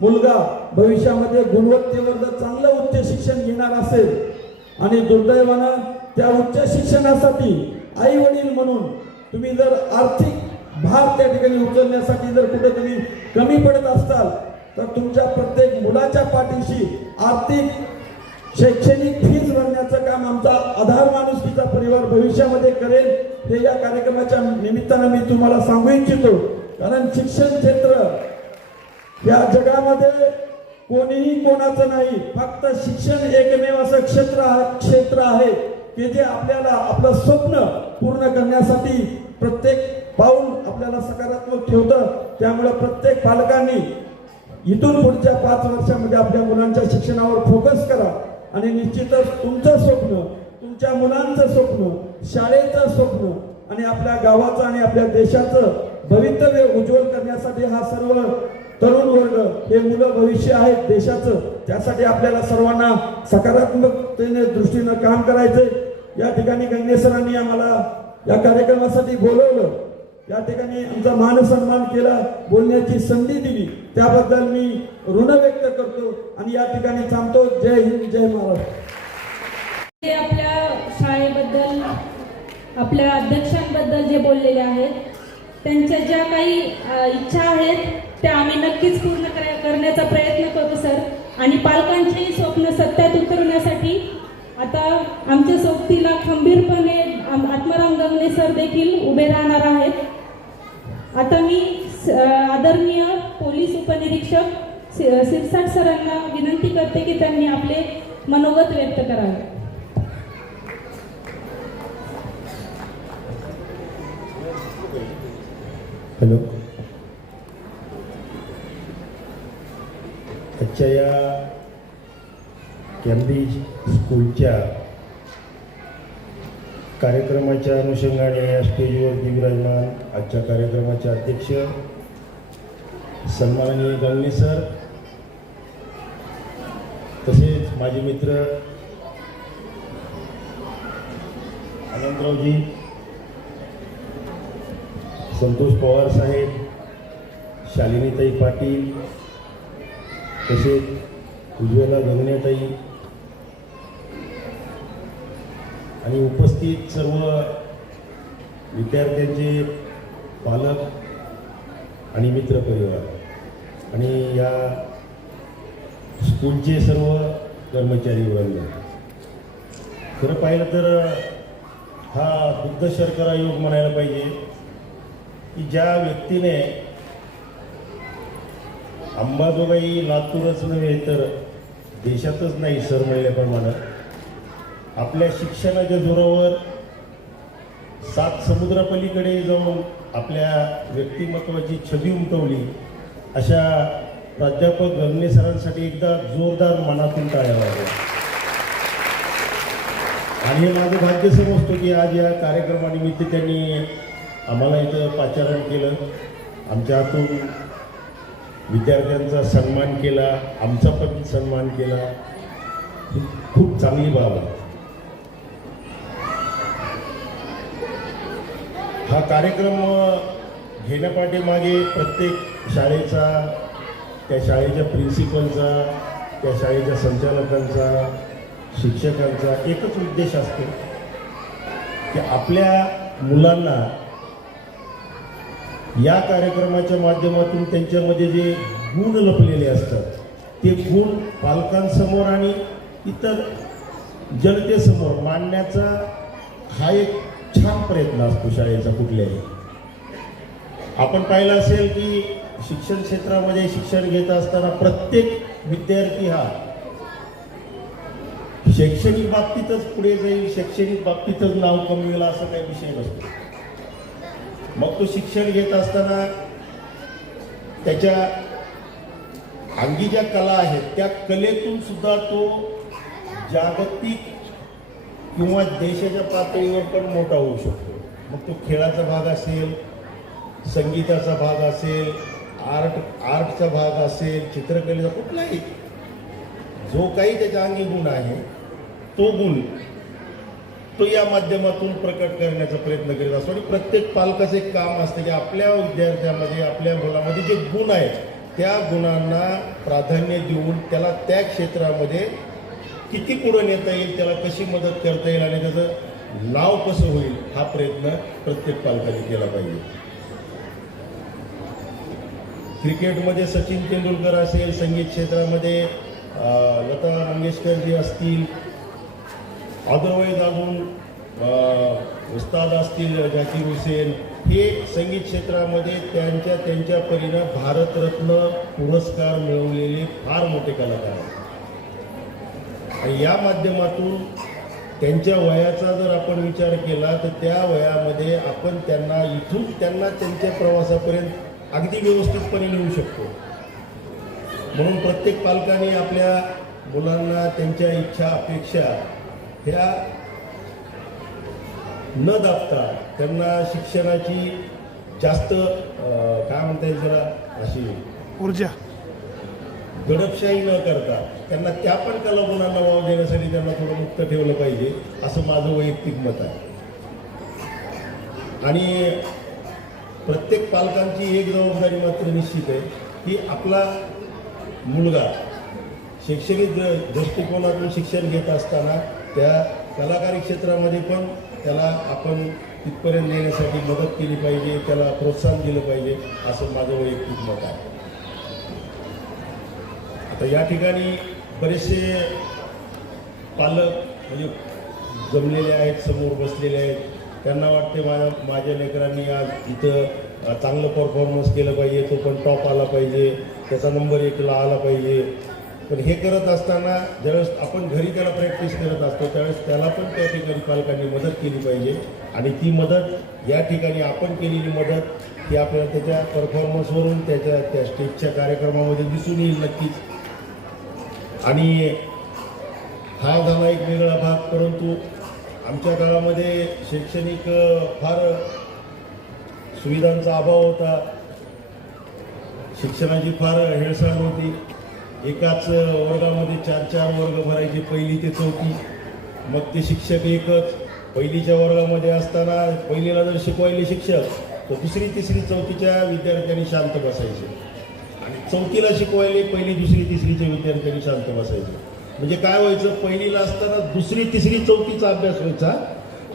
मुलगा भविष्यामध्ये गुणवत्तेवर जर चांगलं उच्च शिक्षण घेणार असेल आणि दुर्दैवानं त्या उच्च शिक्षणासाठी आई वडील म्हणून तुम्ही जर आर्थिक भार त्या ठिकाणी उचलण्यासाठी जर कुठे तुम्ही कमी पडत असताल तर तुमच्या प्रत्येक मुलाच्या पाठीशी आर्थिक शैक्षणिक फीज भरण्याचं काम आमचा आधार माणुसकीचा परिवार भविष्यामध्ये करेल हे या कार्यक्रमाच्या निमित्तानं मी तुम्हाला सांगू इच्छितो. कारण शिक्षण क्षेत्र या जगामध्ये कोणीही कोणाचं नाही, फक्त शिक्षण एकमेव असं क्षेत्र आहे की जे आपल्याला आपलं स्वप्न पूर्ण करण्यासाठी प्रत्येक पाऊल आपल्याला सकारात्मक ठेवतं. त्यामुळे प्रत्येक पालकांनी इथून पुढच्या 5 वर्षामध्ये आपल्या मुलांच्या शिक्षणावर फोकस करा आणि निश्चितच तुमचं स्वप्न, तुमच्या मुलांचं स्वप्न, शाळेचं स्वप्न आणि आपल्या गावाचं आणि आपल्या देशाचं भवितव्य उज्ज्वल करण्यासाठी हा सर्व तरुण वर्ग हे मुलं भविष्य आहेत देशाचं. त्यासाठी आपल्याला सर्वांना सकारात्मकतेने दृष्टीनं काम करायचंय. या ठिकाणी गंगे सरांनी आम्हाला या कार्यक्रमासाठी बोलवलं, या ठिकाणी आमचा मान सन्मान केला, बोलण्याची संधी दिली, त्याबद्दल मी ऋण व्यक्त करतो आणि या ठिकाणी थांबतो. जय हिंद, जय महाराष्ट्र. ते आपल्या शाळेबद्दल आपल्या अध्यक्षांबद्दल जे बोललेले आहेत त्यांच्या ज्या काही इच्छा आहेत त्या आम्ही नक्कीच पूर्ण करण्याचा प्रयत्न करू सर. आणि पालकांचेही स्वप्न सत्यात उतरवण्यासाठी आता आमच्या सोबतीला खंबीरपणे आत्माराम गंगणे सर देखील उभे राहणार आहेत. आता मी आदरणीय पोलीस उपनिरीक्षक सिरसाट सरांना विनंती करते की त्यांनी आपले मनोगत व्यक्त करावे. हॅलो, आजच्या या कॅम्ब्रिज स्कूलच्या कार्यक्रमाच्या अनुषंगाने या स्टेजवरती विराजमान आजच्या कार्यक्रमाचे अध्यक्ष सन्माननीय गंगणे सर, तसेच माझे मित्र आनंदरावजी, संतोष पवार साहेब, शालिनीताई पाटील, तसेच उज्ज्वला गंगणेताई आणि उपस्थित सर्व विद्यार्थ्यांचे पालक, आणि मित्रपरिवार आणि या स्कूलचे सर्व कर्मचारी वृंद, खरं पाहिलं तर हा बुद्ध शर्करा योग म्हणायला पाहिजे की ज्या व्यक्तीने अंबाजोगाई लातूरच नव्हे तर देशातच नाही सर म्हणल्याप्रमाणे आपल्या शिक्षणाच्या जोरावर 7 समुद्रापलीकडे जाऊन आपल्या व्यक्तिमत्वाची छबी उमटवली अशा प्राध्यापक गंगणे सरांसाठी एकदा जोरदार मनातून टाळ्या वाजल्या. आणि हे माझं भाग्य समजतो की आज या कार्यक्रमानिमित्त त्यांनी आम्हाला इथं पाचारण केलं, आमच्या हातून विद्यार्थ्यांचा सन्मान केला, आमचा पण सन्मान केला. ही खूप चांगली बाब आहे. हा कार्यक्रम घेण्यापाठीमागे प्रत्येक शाळेचा, त्या शाळेच्या प्रिन्सिपलचा, त्या शाळेच्या संचालकांचा, शिक्षकांचा एकच उद्देश असतो की आपल्या मुलांना या कार्यक्रमाच्या माध्यमातून त्यांच्यामध्ये जे गुण लपलेले असतात ते गुण पालकांसमोर आणि इतर जनतेसमोर मांडण्याचा हा एक छान प्रयत्न असतो शाळेचा. कुठल्याही आपण पाहिलं असेल की शिक्षण क्षेत्रामध्ये शिक्षण घेत असताना प्रत्येक विद्यार्थी हा शैक्षणिक बाबतीतच पुढे जाईल, शैक्षणिक बाबतीतच नाव कमवेल असं काही विषय नसतो. मग तो शिक्षण घेत असताना त्याच्या अंगी ज्या कला आहेत त्या कलेतून सुद्धा तो जागतिक किंवा देशाच्या पातळीवर पण मोठा होऊ शकतो. मग तो खेळाचा भाग असेल, संगीताचा भाग असेल, आर्टचा भाग असेल, चित्रकलेचा कुठलाही जो काही त्याच्या अंगी गुण आहे तो गुण तो या माध्यमातून प्रकट करण्याचा प्रयत्न करीत असतो. आणि प्रत्येक पालकाचं एक काम असतं की आपल्या विद्यार्थ्यामध्ये, आपल्या मुलामध्ये जे गुण आहेत त्या गुणांना प्राधान्य देऊन त्याला त्या क्षेत्रामध्ये किती पुढे नेता येईल, त्याला कशी मदत करता येईल आणि त्याचं नाव कसं होईल हा प्रयत्न प्रत्येक पालकाने केला पाहिजे. क्रिकेटमध्ये सचिन तेंडुलकर असेल, संगीत क्षेत्रामध्ये लता मंगेशकरजी असतील, अदरवाईज अजून उस्ताद असतील झाकीर हुसेन, हे संगीत क्षेत्रामध्ये त्यांच्या परीनं भारतरत्न पुरस्कार मिळवलेले फार मोठे कलाकार आहेत. आणि या माध्यमातून त्यांच्या वयाचा जर आपण विचार केला तर त्या वयामध्ये आपण त्यांना इथून त्यांच्या प्रवासापर्यंत अगदी व्यवस्थितपणे नेऊ शकतो. म्हणून प्रत्येक पालकाने आपल्या मुलांना त्यांच्या इच्छा अपेक्षा ह्या न दाबता त्यांना शिक्षणाची जास्त काय म्हणता येईल त्याला अशी ऊर्जा दडपशाही न करता त्यांना त्या पण कलागुणांना वाव देण्यासाठी त्यांना थोडं मुक्त ठेवलं पाहिजे असं माझं वैयक्तिक मत आहे. आणि प्रत्येक पालकांची एक जबाबदारी मात्र निश्चित आहे की आपला मुलगा शैक्षणिक दृष्टिकोनातून शिक्षण घेत असताना त्या कलाकारी क्षेत्रामध्ये पण त्याला आपण तिथपर्यंत नेण्यासाठी मदत केली पाहिजे, त्याला प्रोत्साहन दिलं पाहिजे असं माझं वैयक्तिक मत आहे. आता या ठिकाणी बरेचसे पालक म्हणजे जमलेले आहेत, समोर बसलेले आहेत. त्यांना वाटते माझ्या लेकरांनी आज इथं चांगलं परफॉर्मन्स केलं पाहिजे, तो पण टॉप आला पाहिजे, त्याचा नंबर 1ला आला पाहिजे. पण हे करत असताना ज्यावेळेस आपण घरी त्याला प्रॅक्टिस करत असतो त्यावेळेस त्याला पण त्या ठिकाणी पालकांनी मदत केली पाहिजे. आणि ती मदत या ठिकाणी आपण केलेली मदत ही आपल्याला त्याच्या परफॉर्मन्सवरून त्या स्टेजच्या कार्यक्रमामध्ये दिसून येईल नक्कीच. आणि हा झाला एक वेगळा भाग. परंतु आमच्या काळामध्ये शैक्षणिक फार सुविधांचा अभाव होता, शिक्षणाची फार हेळसांड होती. एकाच वर्गामध्ये 4 वर्ग भरायचे, 1ली ते 4थी. मग ते शिक्षक एकच. पहिलीच्या वर्गामध्ये असताना पहिलीला जर शिकवायले शिक्षक तर 2री, 3री, 4थीच्या विद्यार्थ्यांनी शांत बसायचे आणि 4थीला शिकवायले 1ली, 2री, 3रीच्या विद्यार्थ्यांनी शांत बसायचे. म्हणजे काय व्हायचं, पहिलीला असताना 2री, 3री, 4थीचा अभ्यास व्हायचा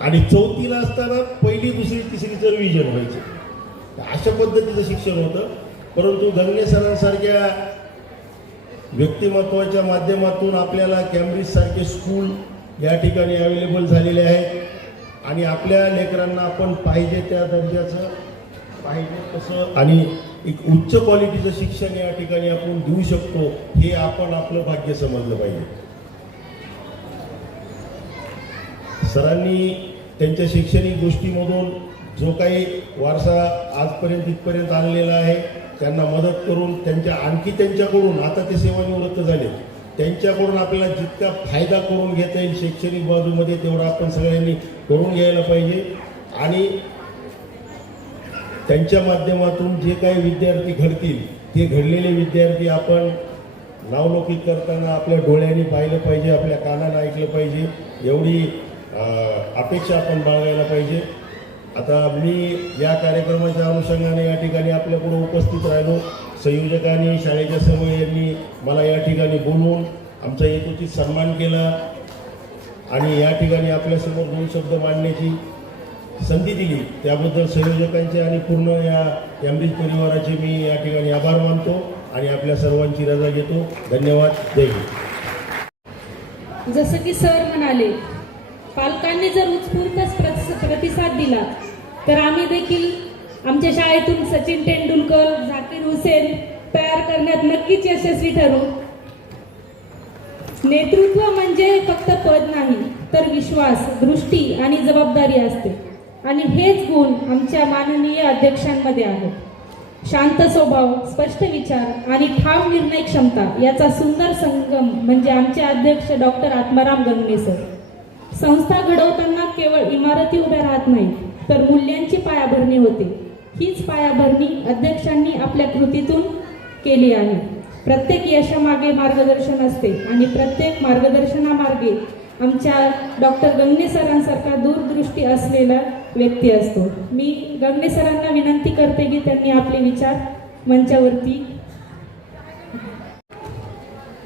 आणि 4थीला असताना 1ली, 2री, 3रीचं रिव्हिजन व्हायचं. अशा पद्धतीचं शिक्षण होतं. परंतु गंगे सरांसारख्या व्यक्तिमत्वाच्या माध्यमातून आपल्याला कॅम्ब्रिज सारखे स्कूल या ठिकाणी अवेलेबल झालेले आहेत आणि आपल्या लेकरांना आपण पाहिजे त्या दर्जाचं पाहिजे तसं आणि एक उच्च क्वालिटीचं शिक्षण या ठिकाणी आपण देऊ शकतो, हे आपण आपलं भाग्य समजलं पाहिजे. सरांनी त्यांच्या शैक्षणिक गोष्टीमधून जो काही वारसा आजपर्यंत इथपर्यंत आणलेला आहे, त्यांना मदत करून आणखी त्यांच्याकडून, आता ते सेवानिवृत्त झाले, त्यांच्याकडून आपल्याला जितका फायदा करून घेता येईल शैक्षणिक बाजूमध्ये तेवढा आपण सगळ्यांनी करून घ्यायला पाहिजे. आणि त्यांच्या माध्यमातून जे काही विद्यार्थी घडतील ते घडलेले विद्यार्थी आपण नावलौकिक करताना आपल्या डोळ्यांनी पाहिलं पाहिजे, आपल्या कानानं ऐकलं पाहिजे, एवढी अपेक्षा आपण बाळगायला पाहिजे. आता मी या कार्यक्रमाच्या अनुषंगाने या ठिकाणी आपल्यापुढे उपस्थित राहिलो. संयोजकांनी, शाळेच्या समन्वयांनी मला या ठिकाणी बोलवून आमचा यथोचित सन्मान केला आणि या ठिकाणी आपल्यासमोर 2 शब्द मांडण्याची संधी दिली, त्याबद्दल संयोजकांचे आणि पूर्ण या कॅम्ब्रिज परिवाराचे मी या ठिकाणी आभार मानतो आणि आपल्या सर्वांची रजा घेतो. धन्यवाद. जय हिंद. जसं की सर म्हणाले, पालकांनी जर उत्स्फूर्त प्रतिसाद दिला तर आम्ही देखील आमच्या शाळेतून सचिन तेंडुलकर, झाकीर हुसेन तयार करण्यात नक्कीच यशस्वी ठरू. नेतृत्व म्हणजे फक्त पद नाही तर विश्वास, दृष्टी आणि जबाबदारी असते आणि हेच गुण आमच्या माननीय अध्यक्षांमध्ये आहेत. शांत स्वभाव, स्पष्ट विचार आणि ठाम निर्णय क्षमता याचा सुंदर संगम म्हणजे आमचे अध्यक्ष डॉक्टर आत्माराम गंगणे सर. संस्था घडवताना केवळ इमारती उभ्या राहत नाहीत तर मूल्यांची पायाभरणी होते. हीच पायाभरणी अध्यक्षांनी आपल्या कृतीतून केली आहे. प्रत्येक यशामागे मार्गदर्शन असते आणि प्रत्येक मार्गदर्शनामार्गे आमच्या डॉक्टर गंगणे सरांसारखा दूरदृष्टी असलेला व्यक्ती असतो. मी गंगणे सरांना विनंती करते की त्यांनी आपले विचार मंचावरती.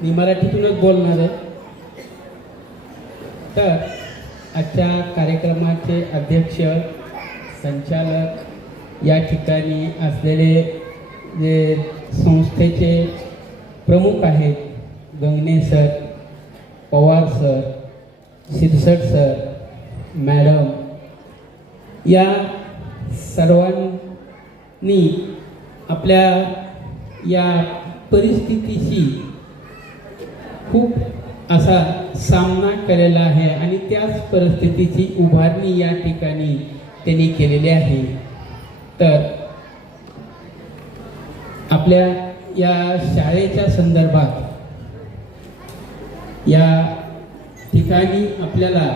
मी मराठीतूनच बोलणार आहे. तर आजच्या कार्यक्रमाचे अध्यक्ष, संचालक, या ठिकाणी असलेले जे संस्थेचे प्रमुख आहेत, Gangane sir, Pawar sir, Shirsat sir, madam, या सर्वांनी आपल्या या परिस्थितीशी खूप असा सामना केलेला आहे आणि त्याच परिस्थितीची उभारणी या ठिकाणी त्यांनी केलेली आहे. तर आपल्या या शाळेच्या संदर्भात या ठिकाणी आपल्याला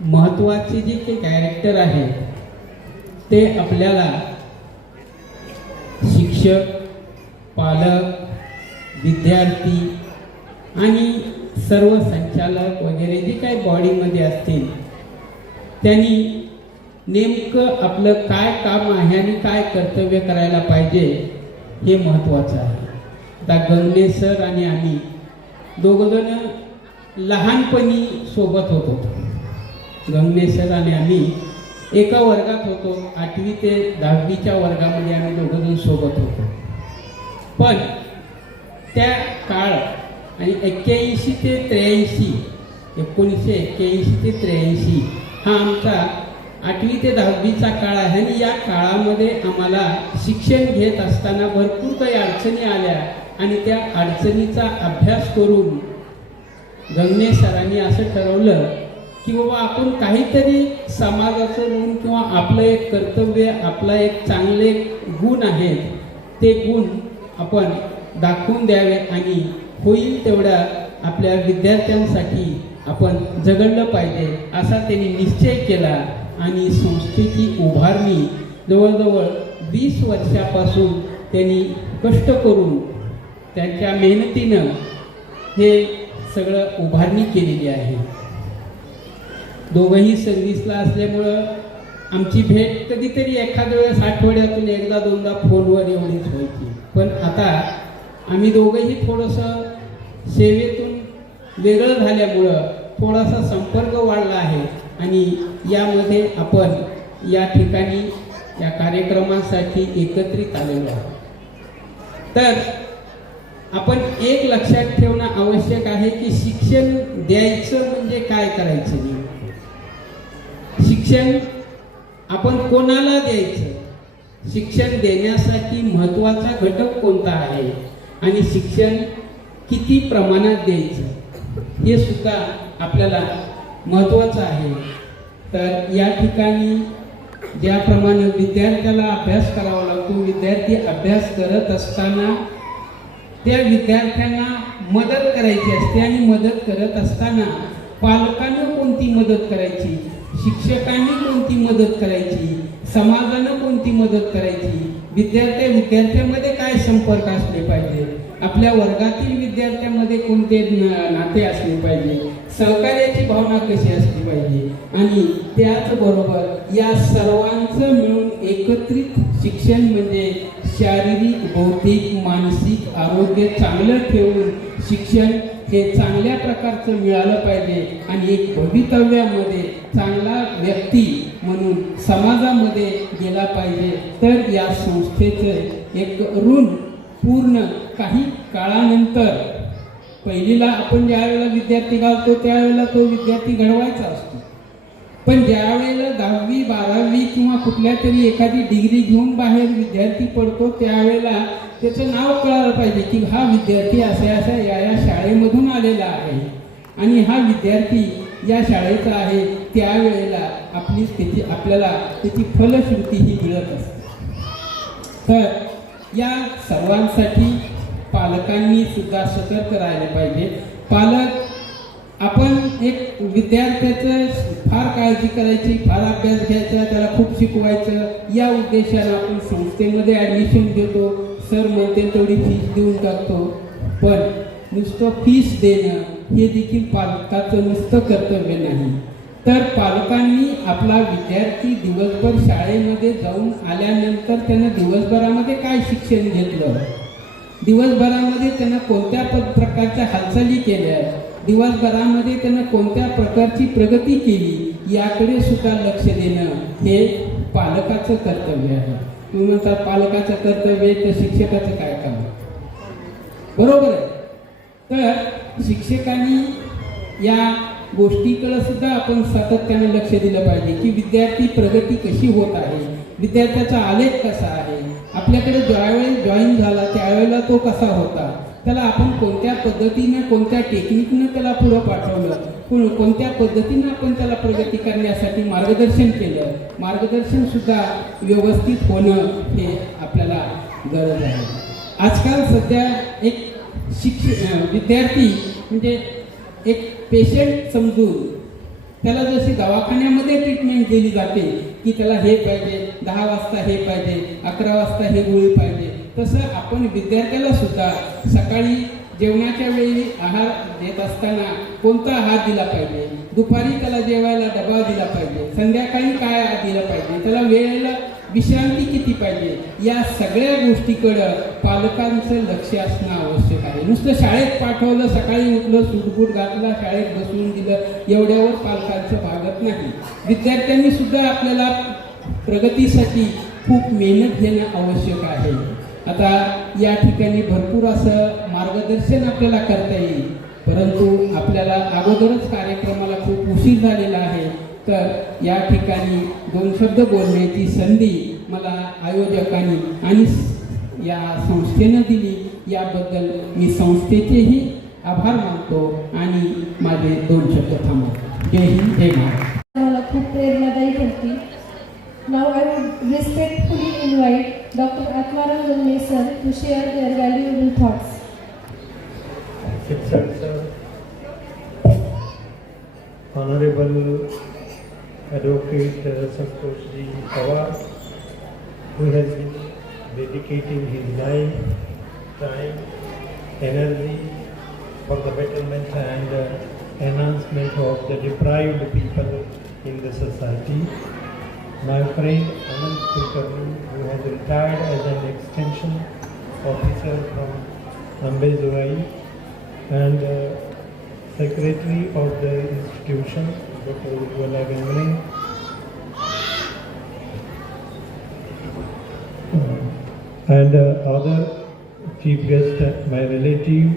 महत्त्वाचे जे काही कॅरेक्टर आहे ते आपल्याला शिक्षक, पालक, विद्यार्थी आणि सर्व संचालक वगैरे जे काही बॉडीमध्ये असतील त्यांनी नेमकं आपलं काय काम आहे आणि काय कर्तव्य करायला पाहिजे हे महत्त्वाचं आहे. आता गंगणे सर आणि आम्ही दोघंजण लहानपणी सोबत होतो. गंगणे सर आणि आम्ही एका वर्गात होतो. 8वी ते 10वीच्या वर्गामध्ये आम्ही दोघंजण सोबत होतो. पण त्या काळ आणि 1981 ते 83 हा आमचा 8वी ते 10वीचा काळ आहे आणि या काळामध्ये आम्हाला शिक्षण घेत असताना भरपूर काही अडचणी आल्या आणि त्या अडचणीचा अभ्यास करून गंगणे सरांनी असं ठरवलं की बाबा आपण काहीतरी समाजाचं ऋण किंवा आपलं एक कर्तव्य, आपला एक चांगले गुण आहेत ते गुण आपण दाखवून द्यावे आणि होईल तेवढ्या आपल्या विद्यार्थ्यांसाठी आपण झगडलं पाहिजे असा त्यांनी निश्चय केला आणि संस्थेची उभारणी जवळजवळ 20 वर्षापासून त्यांनी कष्ट करून त्यांच्या मेहनतीनं हे सगळं उभारणी केलेली आहे. दोघंही सर्व्हिसला असल्यामुळं आमची भेट कधीतरी एखाद्या वेळेस आठवड्यातून एकदा दोनदा फोनवर एवढीच व्हायची. पण आता आम्ही दोघंही थोडंसं सेवेतून वेगळं झाल्यामुळं थोडासा संपर्क वाढला आहे आणि यामध्ये आपण या ठिकाणी या कार्यक्रमासाठी एकत्रित आलेलो आहोत. तर आपण एक लक्षात ठेवणं आवश्यक आहे की शिक्षण द्यायचं म्हणजे काय करायचं नाही. शिक्षण आपण कोणाला द्यायचं, शिक्षण देण्यासाठी महत्त्वाचा घटक कोणता आहे आणि शिक्षण किती प्रमाणात द्यायचं हे सुद्धा आपल्याला महत्त्वाचं आहे. तर या ठिकाणी ज्याप्रमाणे विद्यार्थ्याला अभ्यास करावा लागतो, विद्यार्थी अभ्यास करत असताना त्या विद्यार्थ्यांना मदत करायची असते आणि मदत करत असताना पालकांनी कोणती मदत करायची, शिक्षकांनी कोणती मदत करायची, समाजानं कोणती मदत करायची, विद्यार्थ्यामध्ये काय संपर्क असले पाहिजे, आपल्या वर्गातील विद्यार्थ्यांमध्ये कोणते नाते असले पाहिजे, सहकार्याची भावना कशी असली पाहिजे आणि त्याचबरोबर या सर्वांचं मिळून एकत्रित शिक्षण म्हणजे शारीरिक, बौद्धिक, मानसिक आरोग्य चांगलं ठेवून शिक्षण हे चांगल्या प्रकारचं मिळालं पाहिजे आणि एक भवितव्यामध्ये चांगला व्यक्ती म्हणून समाजामध्ये गेला पाहिजे. तर या संस्थेचं एक ऋण पूर्ण काही काळानंतर, पहिलीला आपण ज्या वेळेला विद्यार्थी घालतो त्यावेळेला तो विद्यार्थी घडवायचा असतो, पण ज्या वेळेला 10वी 12वी किंवा कुठल्या तरी एखादी डिग्री घेऊन बाहेर विद्यार्थी पडतो त्यावेळेला त्याचं नाव कळायला पाहिजे की हा विद्यार्थी अशा या शाळेमधून आलेला आहे आणि हा विद्यार्थी या शाळेचा आहे. त्यावेळेला आपल्याला त्याची फलश्रुती ही मिळत असते. तर या सर्वांसाठी पालकांनी सुद्धा सतर्क राहिले पाहिजे. पालक आपण एक विद्यार्थ्याचं फार काळजी करायची, फार अभ्यास घ्यायचा, त्याला खूप शिकवायचं या उद्देशाने आपण संस्थेमध्ये ॲडमिशन घेतो. सर म्हणते तेवढी फीस देऊन टाकतो, पण नुसतं फीस देणं हे देखील पालकाचं नुसतं कर्तव्य नाही. तर पालकांनी आपला विद्यार्थी दिवसभर शाळेमध्ये जाऊन आल्यानंतर त्यानं दिवसभरामध्ये काय शिक्षण घेतलं, दिवसभरामध्ये त्यानं कोणत्या प्रकारच्या हालचाली केल्या, दिवसभरामध्ये त्यानं कोणत्या प्रकारची प्रगती केली याकडे सुद्धा लक्ष देणं हे पालकाचं कर्तव्य आहे. तुम्ही म्हणतात पालकाचं कर्तव्य तर शिक्षकाचं काय काम, बरोबर आहे. तर शिक्षकांनी या गोष्टीकडे सुद्धा आपण सातत्याने लक्ष दिलं पाहिजे की विद्यार्थी प्रगती कशी होत आहे, विद्यार्थ्याचा आलेख कसा आहे, आपल्याकडे ज्यावेळेस जॉईन झाला त्यावेळेला तो कसा होता, त्याला आपण कोणत्या पद्धतीने कोणत्या टेक्निकनं त्याला पुढं पाठवलं, कोणत्या पद्धतीनं आपण त्याला प्रगती करण्यासाठी मार्गदर्शन केलं, मार्गदर्शन सुद्धा व्यवस्थित होणं हे आपल्याला गरज आहे. आजकाल सध्या एक विद्यार्थी म्हणजे एक पेशंट समजून त्याला जशी दवाखान्यामध्ये ट्रीटमेंट दिली जाते की त्याला हे पाहिजे, 10 वाजता हे पाहिजे, 11 वाजता हे गोळी पाहिजे, तसं आपण विद्यार्थ्याला सुद्धा सकाळी जेवणाच्या वेळी आहार देत असताना कोणता आहार दिला पाहिजे, दुपारी त्याला जेवायला डबा दिला पाहिजे, संध्याकाळी काय दिलं पाहिजे, त्याला वेळेला विश्रांती किती पाहिजे, या सगळ्या गोष्टीकडं पालकांचं लक्ष असणं आवश्यक आहे. नुसतं शाळेत पाठवलं, सकाळी उठलं, सूटबूट घातला, शाळेत बसवून दिलं एवढ्यावर पालकांचं भागत नाही. विद्यार्थ्यांनी सुद्धा आपल्याला प्रगतीसाठी खूप मेहनत घेणं आवश्यक आहे. आता या ठिकाणी भरपूर असं मार्गदर्शन आपल्याला करता येईल, परंतु आपल्याला अगोदरच कार्यक्रमाला खूप उशीर झालेला आहे. तर या ठिकाणी 2 शब्द बोलण्याची संधी मला आयोजकांनी आणि या संस्थेनं दिली, याबद्दल मी संस्थेचेही आभार मानतो आणि माझे 2 शब्द थांबवतो. जय हिंद, जय महाराष्ट्र. मला खूप प्रेरणादायी होती. Now I would respectfully invite Dr. Atmaram Zanne sir to share their valuable thoughts. Honorable Advocate Santosh Ji Pawar, who has been dedicating his life, time, energy for the betterment and enhancement of the deprived people in the society. My friend Anand Kulkarni, who has retired as an extension officer from Ambezurai, and Secretary of the institution, Dr. Ujwala Ganguly, and other chief guest, my relative,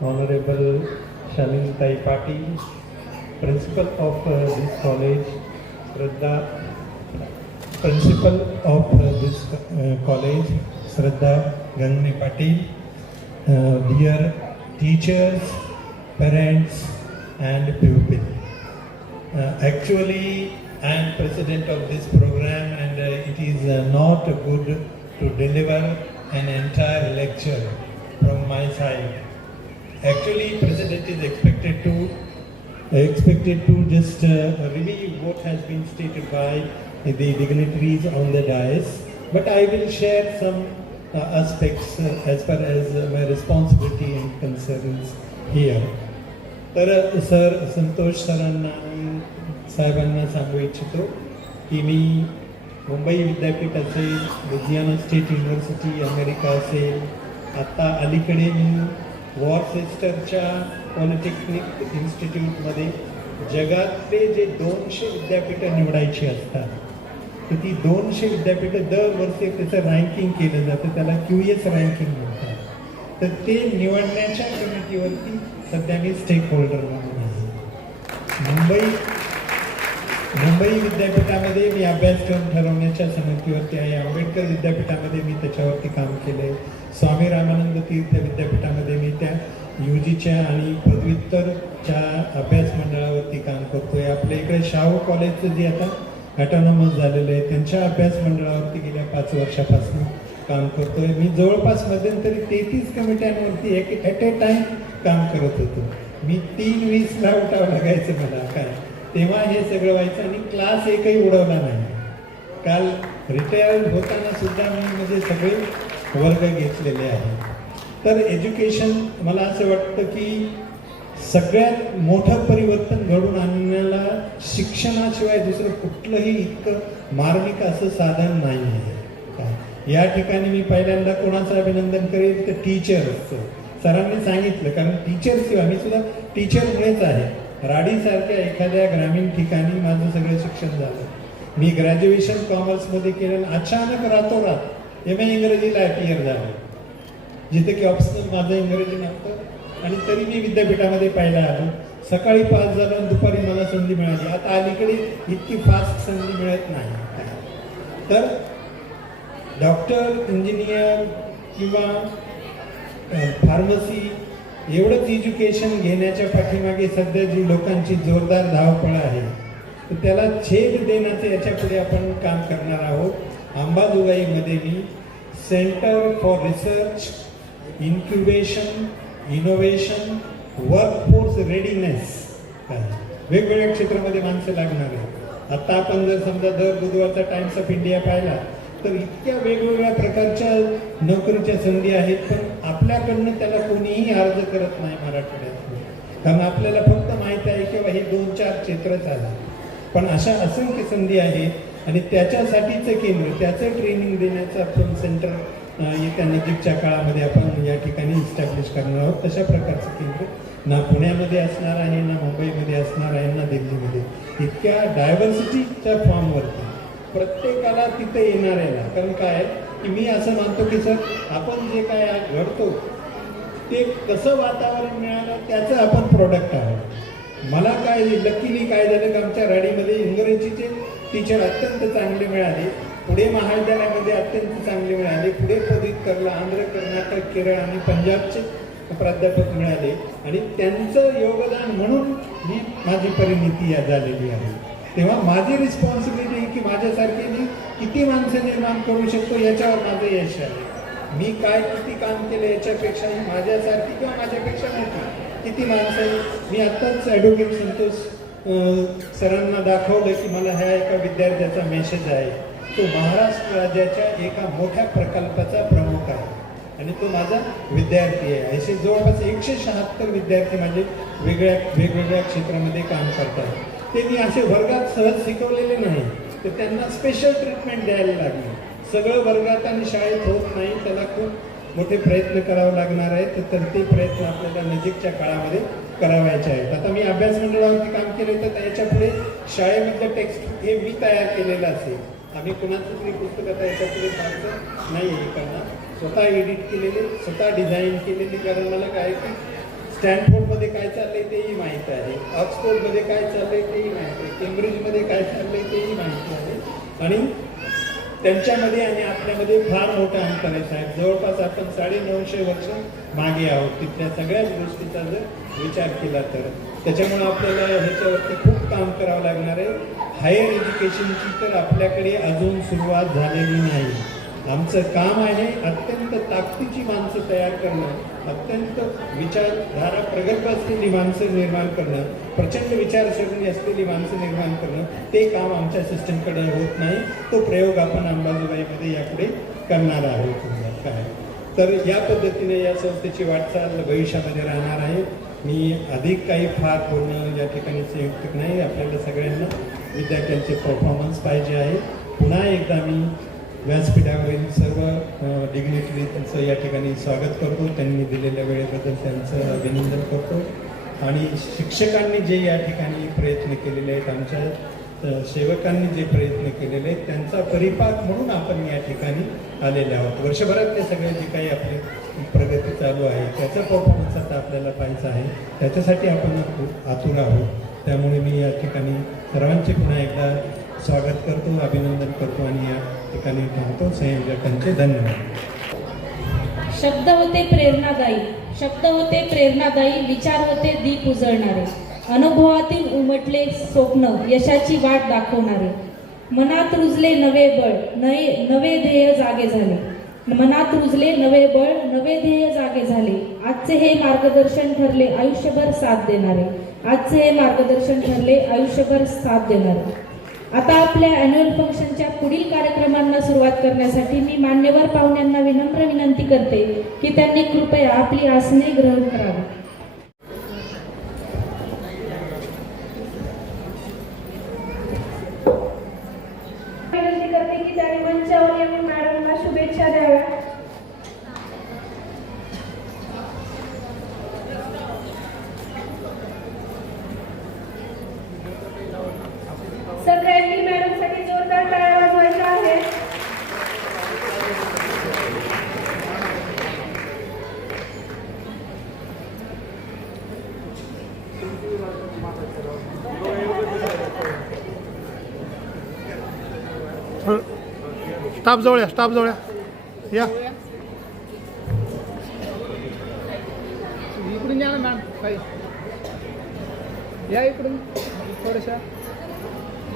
Honorable Shamin Tai Patil, principal of this college, principal of this college, Shraddha Gangne Patil, dear teachers, parents, and pupils. Actually, I am president of this program, and it is not good to deliver an entire lecture from my side. Actually, president is expected to just review what has been stated by the dignitaries on the dais, but I will share some aspects as far as my responsibility and concerns here. तर sir Santosh सरांना आणि साहेबांना सांगू इच्छितो की मी मुंबई विद्यापीठ असेल, Ludhiana state University America असेल, आत्ता अलीकडे मी वॉर्सेस्टरच्या पॉलिटेक्निक इन्स्टिट्यूटमध्ये जगातले जे 200 विद्यापीठं निवडायची असतात, तर ती 200 विद्यापीठं दरवर्षी त्याचं रँकिंग केलं जातं, त्याला QS रँकिंग म्हणतात. तर ते निवडण्याच्या कमिटीवरती सध्या मी स्टेक होल्डर म्हणून आहे. मुंबई विद्यापीठामध्ये मी अभ्यासक्रम ठरवण्याच्या समितीवरती आहे. आंबेडकर विद्यापीठामध्ये मी त्याच्यावरती काम केलं आहे. स्वामी रामानंद तीर्थ विद्यापीठामध्ये मी त्या UGच्या आणि पदव्युत्तरच्या अभ्यास मंडळावरती काम करतो आहे. आपल्या इकडे शाहू कॉलेजचं जे आता ऑटोनॉमस झालेलं आहे, त्यांच्या अभ्यास मंडळावरती गेल्या 5 वर्षापासून काम करतोय. मी जवळपास मध्यंतरी 33 कमिट्यांवरती ॲट ए टाइम काम करत होतो. मी 3:20ला उठावं लागायचं मला काय, तेव्हा हे सगळं व्हायचं आणि क्लास एकही उडवला नाही. काल रिटायर होताना सुद्धा मी म्हणजे सगळे वर्ग घेतलेले आहेत. तर एज्युकेशन मला असं वाटतं की सगळ्यात मोठं परिवर्तन घडून आणण्याला शिक्षणाशिवाय दुसरं कुठलंही इतकं मार्मिक असं साधन नाही आहे. या ठिकाणी मी पहिल्यांदा कोणाचं अभिनंदन करेल तर टीचर्सचं. सरांनी सांगितलं, कारण टीचर्सशिवाय मी सुद्धा टीचरमुळेच आहे. राडीसारख्या एखाद्या ग्रामीण ठिकाणी माझं सगळं शिक्षण झालं. मी ग्रॅज्युएशन कॉमर्समध्ये केलं, अचानक रातोरात MA इंग्रजीला IPR झालं, जिथे की ऑप्शनल माझं इंग्रजी नव्हतं आणि तरी मी विद्यापीठामध्ये पहिला आलो. सकाळी पास झालो आणि दुपारी मला संधी मिळाली. आता अलीकडे इतकी फास्ट संधी मिळत नाही. तर डॉक्टर, इंजिनियर किंवा फार्मसी एवढंच एज्युकेशन घेण्याच्या पाठीमागे सध्या जी लोकांची जोरदार धावपळ आहे, तर त्याला छेद देण्याचं याच्या पुढे आपण काम करणार आहोत. अंबाजोगाईमध्ये मी centre for research, incubation, innovation, workforce readiness, वेगवेगळ्या क्षेत्रामध्ये माणसं लागणार आहे. आता आपण जर समजा दर बुधवारचा टाइम्स ऑफ इंडिया पाहिला तर इतक्या वेगवेगळ्या प्रकारच्या नोकरीच्या संधी आहेत, पण आपल्याकडनं त्याला कोणीही अर्ज करत नाही मराठवाड्यात. कारण आपल्याला फक्त माहीत आहे किंवा हे 2-4 क्षेत्रच आहे, पण अशा असंख्य संधी आहेत आणि त्याच्यासाठीचं केंद्र, त्याचं ट्रेनिंग देण्याचं आपण सेंटर येत्या नजीकच्या काळामध्ये आपण या ठिकाणी इस्टॅब्लिश करणार आहोत. तशा प्रकारचं केंद्र ना पुण्यामध्ये असणार आहे, ना मुंबईमध्ये असणार आहे, ना दिल्लीमध्ये. इतक्या डायव्हर्सिटीच्या फॉर्मवरती प्रत्येकाला तिथे येणार आहे. कारण काय की मी असं मानतो की सर, आपण जे काय घडतो ते कसं वातावरण मिळालं त्याचं आपण प्रोडक्ट आहोत. मला काय लकीली काय झालं की आमच्या राडीमध्ये इंग्रजीचे टीचर अत्यंत चांगले मिळाले, पुढे महाविद्यालयामध्ये अत्यंत चांगले मिळाले, पुढे पदव्युत्तरला आंध्र, कर्नाटक, केरळ आणि पंजाबचे प्राध्यापक मिळाले आणि त्यांचं योगदान म्हणून ही माझी परिणिती झालेली आहे. तेव्हा माझी रिस्पॉन्सिबिलिटी आहे की माझ्यासारखे मी किती माणसं निर्माण करू शकतो याच्यावर माझं यश आहे. मी काय किती काम केलं याच्यापेक्षाही माझ्यासारखी किंवा माझ्यापेक्षा मोठी किती माणसं. मी आत्ताच ॲडव्होकेट संतोष सरांना दाखवलं की मला ह्या एका विद्यार्थ्याचा मेसेज आहे. तो महाराष्ट्र राज्याच्या एका मोठ्या प्रकल्पाचा प्रमुख आहे आणि तो माझा विद्यार्थी आहे. असे जवळपास 176 विद्यार्थी माझे वेगवेगळ्या क्षेत्रामध्ये काम करतात. ते मी असे वर्गात सहज शिकवलेले नाही, तर त्यांना स्पेशल ट्रीटमेंट द्यायला लागली. सगळं वर्गात आणि शाळेत होत नाही, त्याला खूप मोठे प्रयत्न करावे लागणार आहेत. तर ते प्रयत्न आपल्याला नजीकच्या काळामध्ये करावायचे आहेत. आता मी अभ्यास मंडळावरती काम केले, तर त्याच्या पुढे शाळेमधलं टेक्स्ट हे मी तयार केलेलं असेल, आम्ही कुणाचं तरी पुस्तक आता याच्यापुढे फारसं नाही हे करणार. स्वतः एडिट केलेले, स्वतः डिझाईन केलेली. कारण मला काय की स्टॅनफोर्डमध्ये काय चाललंय तेही माहीत आहे, ऑक्सफोर्डमध्ये काय चाललंय तेही माहिती आहे, केम्ब्रिजमध्ये काय चाललंय तेही माहिती आहे. आणि त्यांच्यामध्ये आणि आपल्यामध्ये फार मोठं अंतर आहे साहेब. जवळपास आपण 950 वर्ष मागे आहोत तिथल्या सगळ्याच गोष्टीचा जर विचार केला तर. त्याच्यामुळं आपल्याला ह्याच्यावरती खूप काम करावं लागणार आहे. हायर एज्युकेशनची तर आपल्याकडे अजून सुरुवात झालेली नाही. आमचं काम आहे अत्यंत ताकदीची माणसं तयार करणं, अत्यंत विचारधारा प्रगल्भ असलेली माणसं निर्माण करणं, प्रचंड विचारसरणी असलेली माणसं निर्माण करणं. ते काम आमच्या सिस्टमकडे होत नाही. तो प्रयोग आपण अंबाजोगाईमध्ये यापुढे करणार आहोत. काय तर या पद्धतीने या संस्थेची वाटचाल भविष्यामध्ये राहणार आहे. मी अधिक काही फार बोलणं या ठिकाणी संयुक्त नाही. आपल्याला सगळ्यांना विद्यार्थ्यांचे परफॉर्मन्स पाहिजे आहे. पुन्हा एकदा मी व्यासपीठावरील सर्व डिग्निटरीचं या ठिकाणी स्वागत करतो. त्यांनी दिलेल्या वेळेबद्दल त्यांचं अभिनंदन करतो. आणि शिक्षकांनी जे या ठिकाणी प्रयत्न केलेले आहेत, आमच्या सेवकांनी जे प्रयत्न केलेले आहेत, त्यांचा परिपाक म्हणून आपण या ठिकाणी आलेले आहोत. वर्षभरातले सगळे जे काही आपली प्रगती चालू आहे त्याचा परफॉर्मन्स आता आपल्याला पाहायचा आहे. त्याच्यासाठी आपण आतुर आहोत. त्यामुळे मी या ठिकाणी सर्वांचे पुन्हा एकदा स्वागत करतो, अभिनंदन करतो आणि या ठिकाणी थांबतो. संयोजकांचे धन्यवाद. शब्द होते प्रेरणादायी, शब्द होते प्रेरणादायी, विचार होते दीप उजळणारे, अनुभवातील उमटले स्वप्न यशाची वाट दाखवणारे, मनात रुजले नवे बळ, नवे ध्येय जागे झाले, मनात रुजले नवे बळ, नवे ध्येय जागे झाले. आजचे हे मार्गदर्शन ठरले आयुष्यभर साथ देणारे, आजचे हे मार्गदर्शन ठरले आयुष्यभर साथ देणारे. आता आपल्या अॅन्युअल फंक्शनच्या पुढील कार्यक्रमांना सुरुवात करण्यासाठी मी मान्यवर पाहुण्यांना विनम्र विनंती करते की त्यांनी कृपया आपली आसने ग्रहण करावी. विनंती करते की त्यांनी मंचावर येऊन मॅडमला शुभेच्छा द्याव्या. सगळ्यांनी मॅडमसाठी जोरदार टाळ्या वाजवायच्या आहेत. स्टाफ जवळ या, स्टाफ जवळ या. इकडून या ना मॅम, काही या इकडून थोडंसं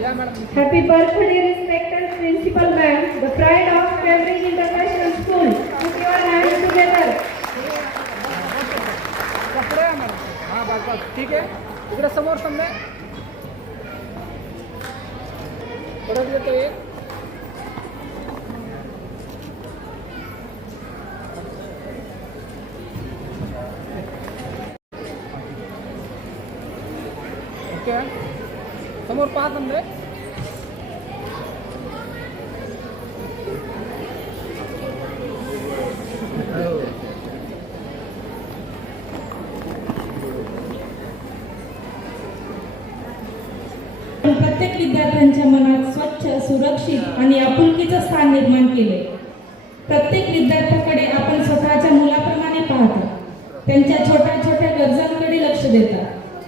या madam. Happy birthday, respected principal ma'am, the pride of Cambridge International School. Put your hands together. पुढे या मॅडम. हां बस बस ठीक आहे. इकडे समोर समजा परत येतो एक. ओके समोर पाहा समजे. प्रत्येक विद्यार्थ्यांच्या मनात स्वच्छ, सुरक्षित आणि आपुलकीचं स्थान निर्माण केले. प्रत्येक विद्यार्थ्याकडे आपण स्वतःच्या मुलाप्रमाणे पाहता, त्यांच्या छोट्या छोट्या गरजांकडे लक्ष देता,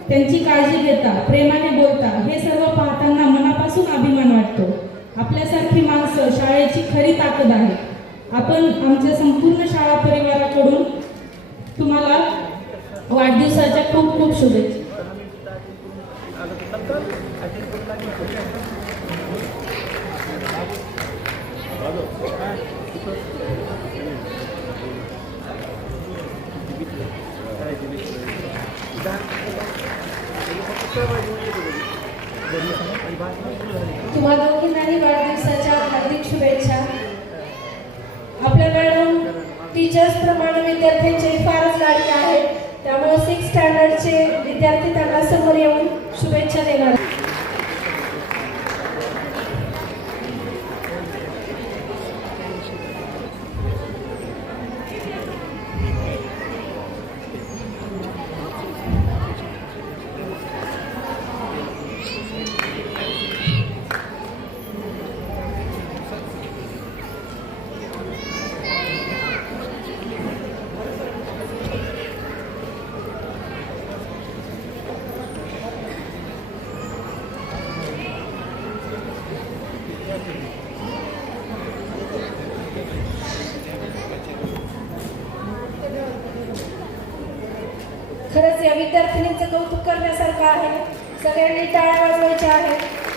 त्यांची काळजी घेता, प्रेमाने बोलता. हे सर्व पाहताना मनापासून अभिमान वाटतो. आपल्यासारखी माणसं शाळेची खरी ताकद आहे. आपण आमच्या संपूर्ण शाळा परिवाराकडून तुम्हाला वाढदिवसाच्या खूप खूप शुभेच्छा. तुम्हा दोघींनाही वाढदिवसाच्या हार्दिक शुभेच्छा. आपल्या मॅडम टीचर्स प्रमाणे विद्यार्थ्यांचे फारच लाडके आहेत. त्यामुळे 6th स्टँडर्डचे विद्यार्थी त्यांना समोर येऊन शुभेच्छा देणार. कौतुक करण्यासारखं आहे. सगळ्यांनी टाळ्या वाजवायच्या आहेत.